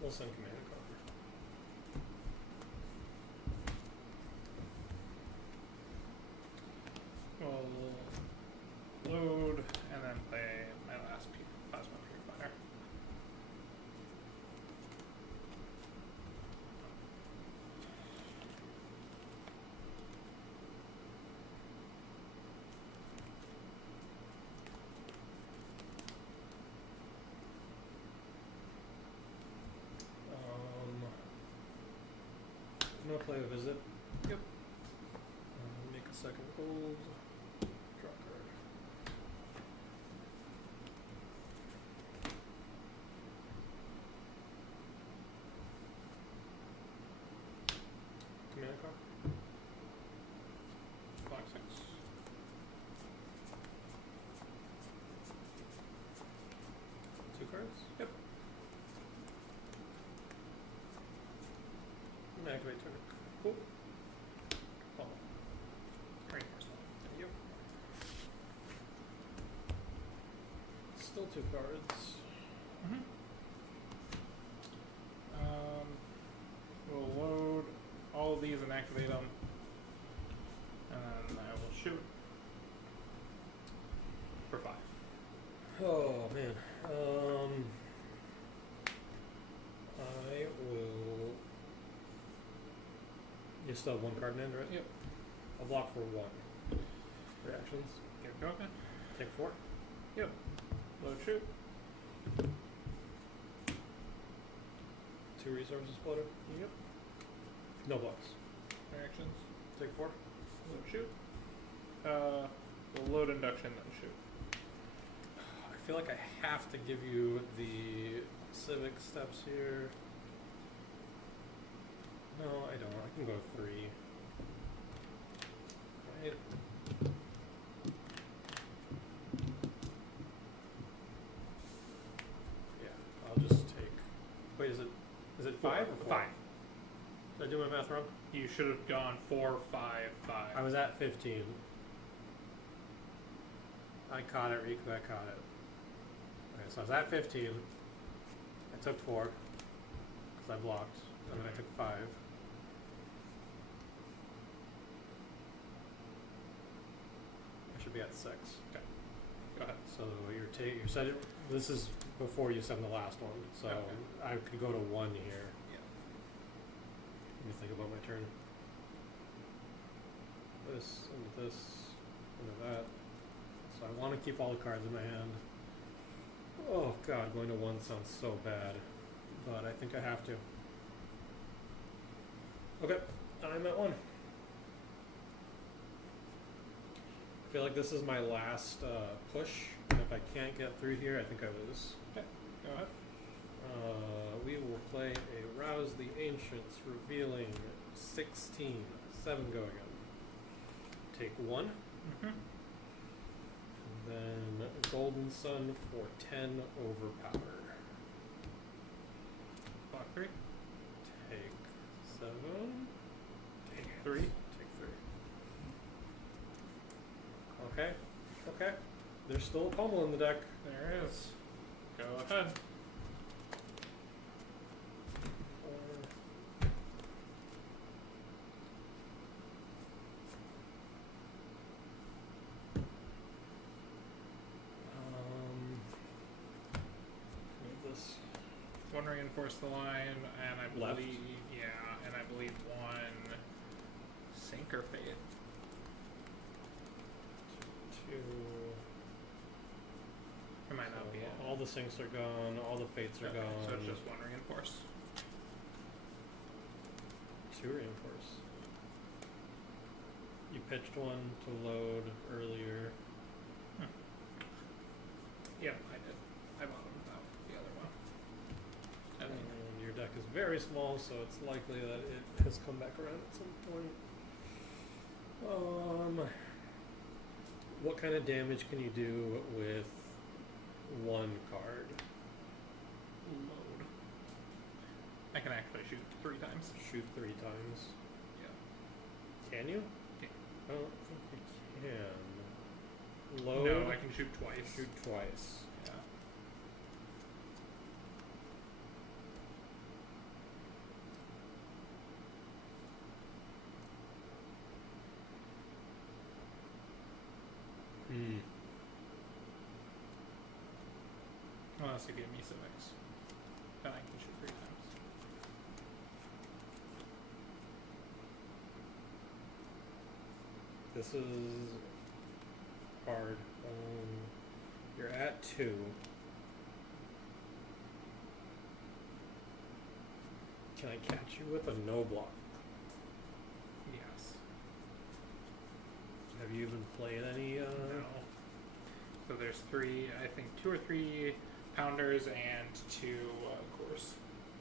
We'll send command card. We'll load and then play my last plasma purifier. I'm gonna play a visit. Yep. Make a second gold. Draw a card. Command card. Block 6. Two cards. Yep. And activate Tunic. Cool. Oh. Reinforce that. Yep. Still 2 cards. Mm-hmm. We'll load all of these and activate them. And I will shoot for 5. Oh man. I will. You still have 1 card in hand, right? Yep. I'll block for 1. Reactions. Get it going. Take 4. Yep. Load shoot. 2 resources splitter. Yep. No blocks. Reactions. Take 4. Load shoot. We'll load induction then shoot. I feel like I have to give you the civic steps here. No, I don't. I can go 3. Right. Yeah, I'll just take. Wait, is it 5 or 4? 5. Did I do my math wrong? You should have gone 4, 5, 5. I was at 15. I caught it, Riku, I caught it. Okay, so I was at 15. I took 4, because I blocked, and then I took 5. I should be at 6. Okay. Go ahead. So you said this is before you send the last one, so Okay. I could go to 1 here. Yeah. Let me think about my turn. This, and that. So I want to keep all the cards in my hand. Oh god, going to 1 sounds so bad. But I think I have to. Okay, I'm at 1. I feel like this is my last push. And if I can't get through here, I think I lose. Okay. Go ahead. We will play a Rouse the Ancients, revealing 16. 7 go again. Take 1. Mm-hmm. And then Golden Sun for 10 overpower. Block 3. Take 7. Take 3. Take 3. Okay. Okay. There's still a pummel in the deck. There is. Go ahead. This. One reinforce the line, and I Left. believe, and I believe one sink or fade. 2. It might not be it. All the sinks are gone. All the fates are Okay, gone. so it's just one reinforce. 2 reinforce. You pitched one to load earlier. Yeah, I did. I bottomed out the other one. And And your deck is very small, so it's likely that it has come back around at some point. What kind of damage can you do with one card? load. I can actually shoot 3 times. Shoot 3 times. Yeah. Can you? Yeah. I don't think you can. Load. No, I can shoot twice. Shoot twice. Yeah. Hmm. Unless you give me civics. Then I can shoot 3 times. This is hard. You're at 2. Can I catch you with a no block? Yes. Have you even played any? No. So there's 3, I think 2 or 3 pounders and 2 cores.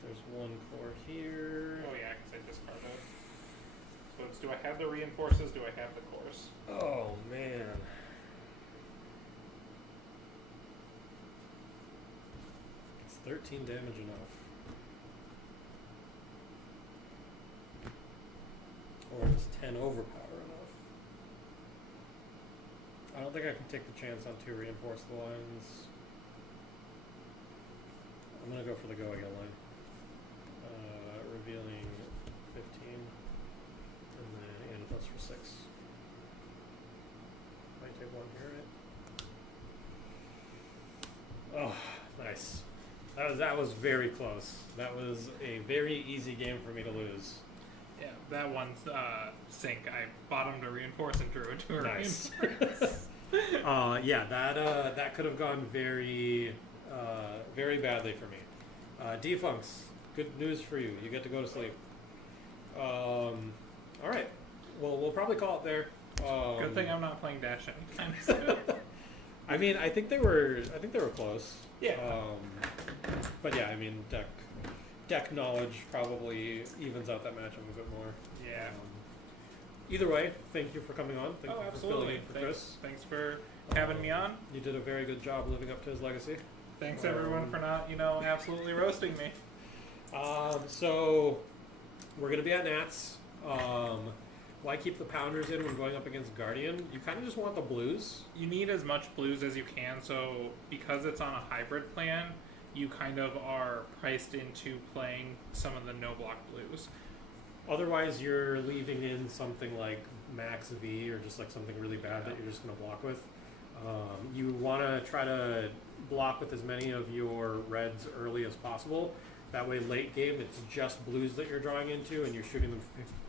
There's 1 core here. Oh yeah, because I discarded. So it's, do I have the reinforces? Do I have the cores? Oh man. It's 13 damage enough. Or is 10 overpower enough? I don't think I can take the chance on 2 reinforced lines. I'm gonna go for the go again line. Revealing 15. And then plus for 6. Might take 1 here, right? Oh, nice. That was very close. That was a very easy game for me to lose. Yeah, that one's sink. I bottomed a reinforce and drew into a Nice. reinforce. Yeah, that could have gone very very badly for me. Defunks, good news for you. You get to go to sleep. All right. Well, we'll probably call it there. Good thing I'm not playing Dash anytime soon. I mean, I think they were close. Yeah. But yeah, I mean, deck knowledge probably evens out that matchup a bit more. Yeah. Either way, thank you for coming on. Thank you for absolutely. filling in for Chris. Thanks for having me on. You did a very good job living up to his legacy. Thanks everyone for not, absolutely roasting me. So we're gonna be at Nats. Why keep the pounders in when going up against Guardian? You kind of just want the blues. You need as much blues as you can, so because it's on a hybrid plan, you kind of are priced into playing some of the no-block blues. Otherwise, you're leaving in something like Max V or just like something really bad that you're just going to block with. You want to try to block with as many of your reds early as possible. That way, late game, it's just blues that you're drawing into, and you're shooting them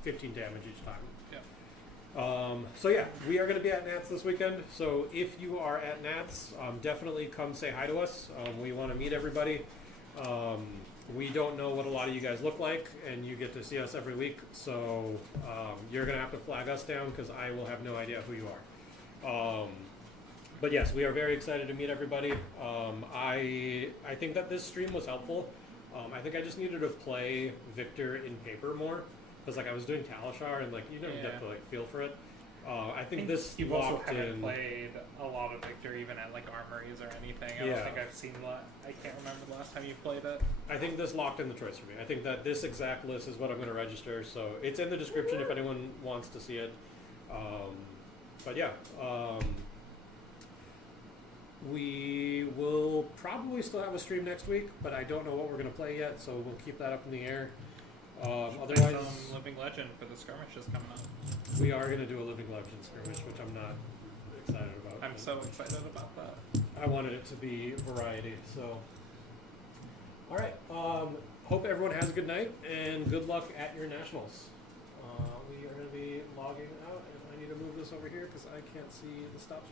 15 damage each time. So yeah, we are going to be at Nats this weekend. So if you are at Nats, definitely come say hi to us. We want to meet everybody. We don't know what a lot of you guys look like, and you get to see us every week. So you're going to have to flag us down because I will have no idea who you are. But yes, we are very excited to meet everybody. I think that this stream was helpful. I think I just needed to play Victor in paper more. Because like I was doing Talishar and like you don't get to like feel for it. I think this you also locked haven't in. played a lot of Victor even at like armories or anything. I don't think I've seen I can't remember the last time you played it. I think this locked in the choice for me. I think that this exact list is what I'm going to register. So it's in the description if anyone wants to see it. But yeah, We will probably still have a stream next week, but I don't know what we're going to play yet, so we'll keep that up in the air. Otherwise, Living Legend for the skirmishes coming up. we are going to do a Living Legend skirmish, which I'm not excited about. I'm so excited about that. I wanted it to be variety, so. All right. Hope everyone has a good night, and good luck at your nationals. We are going to be logging out, and I need to move this over here because I can't see the stop stream.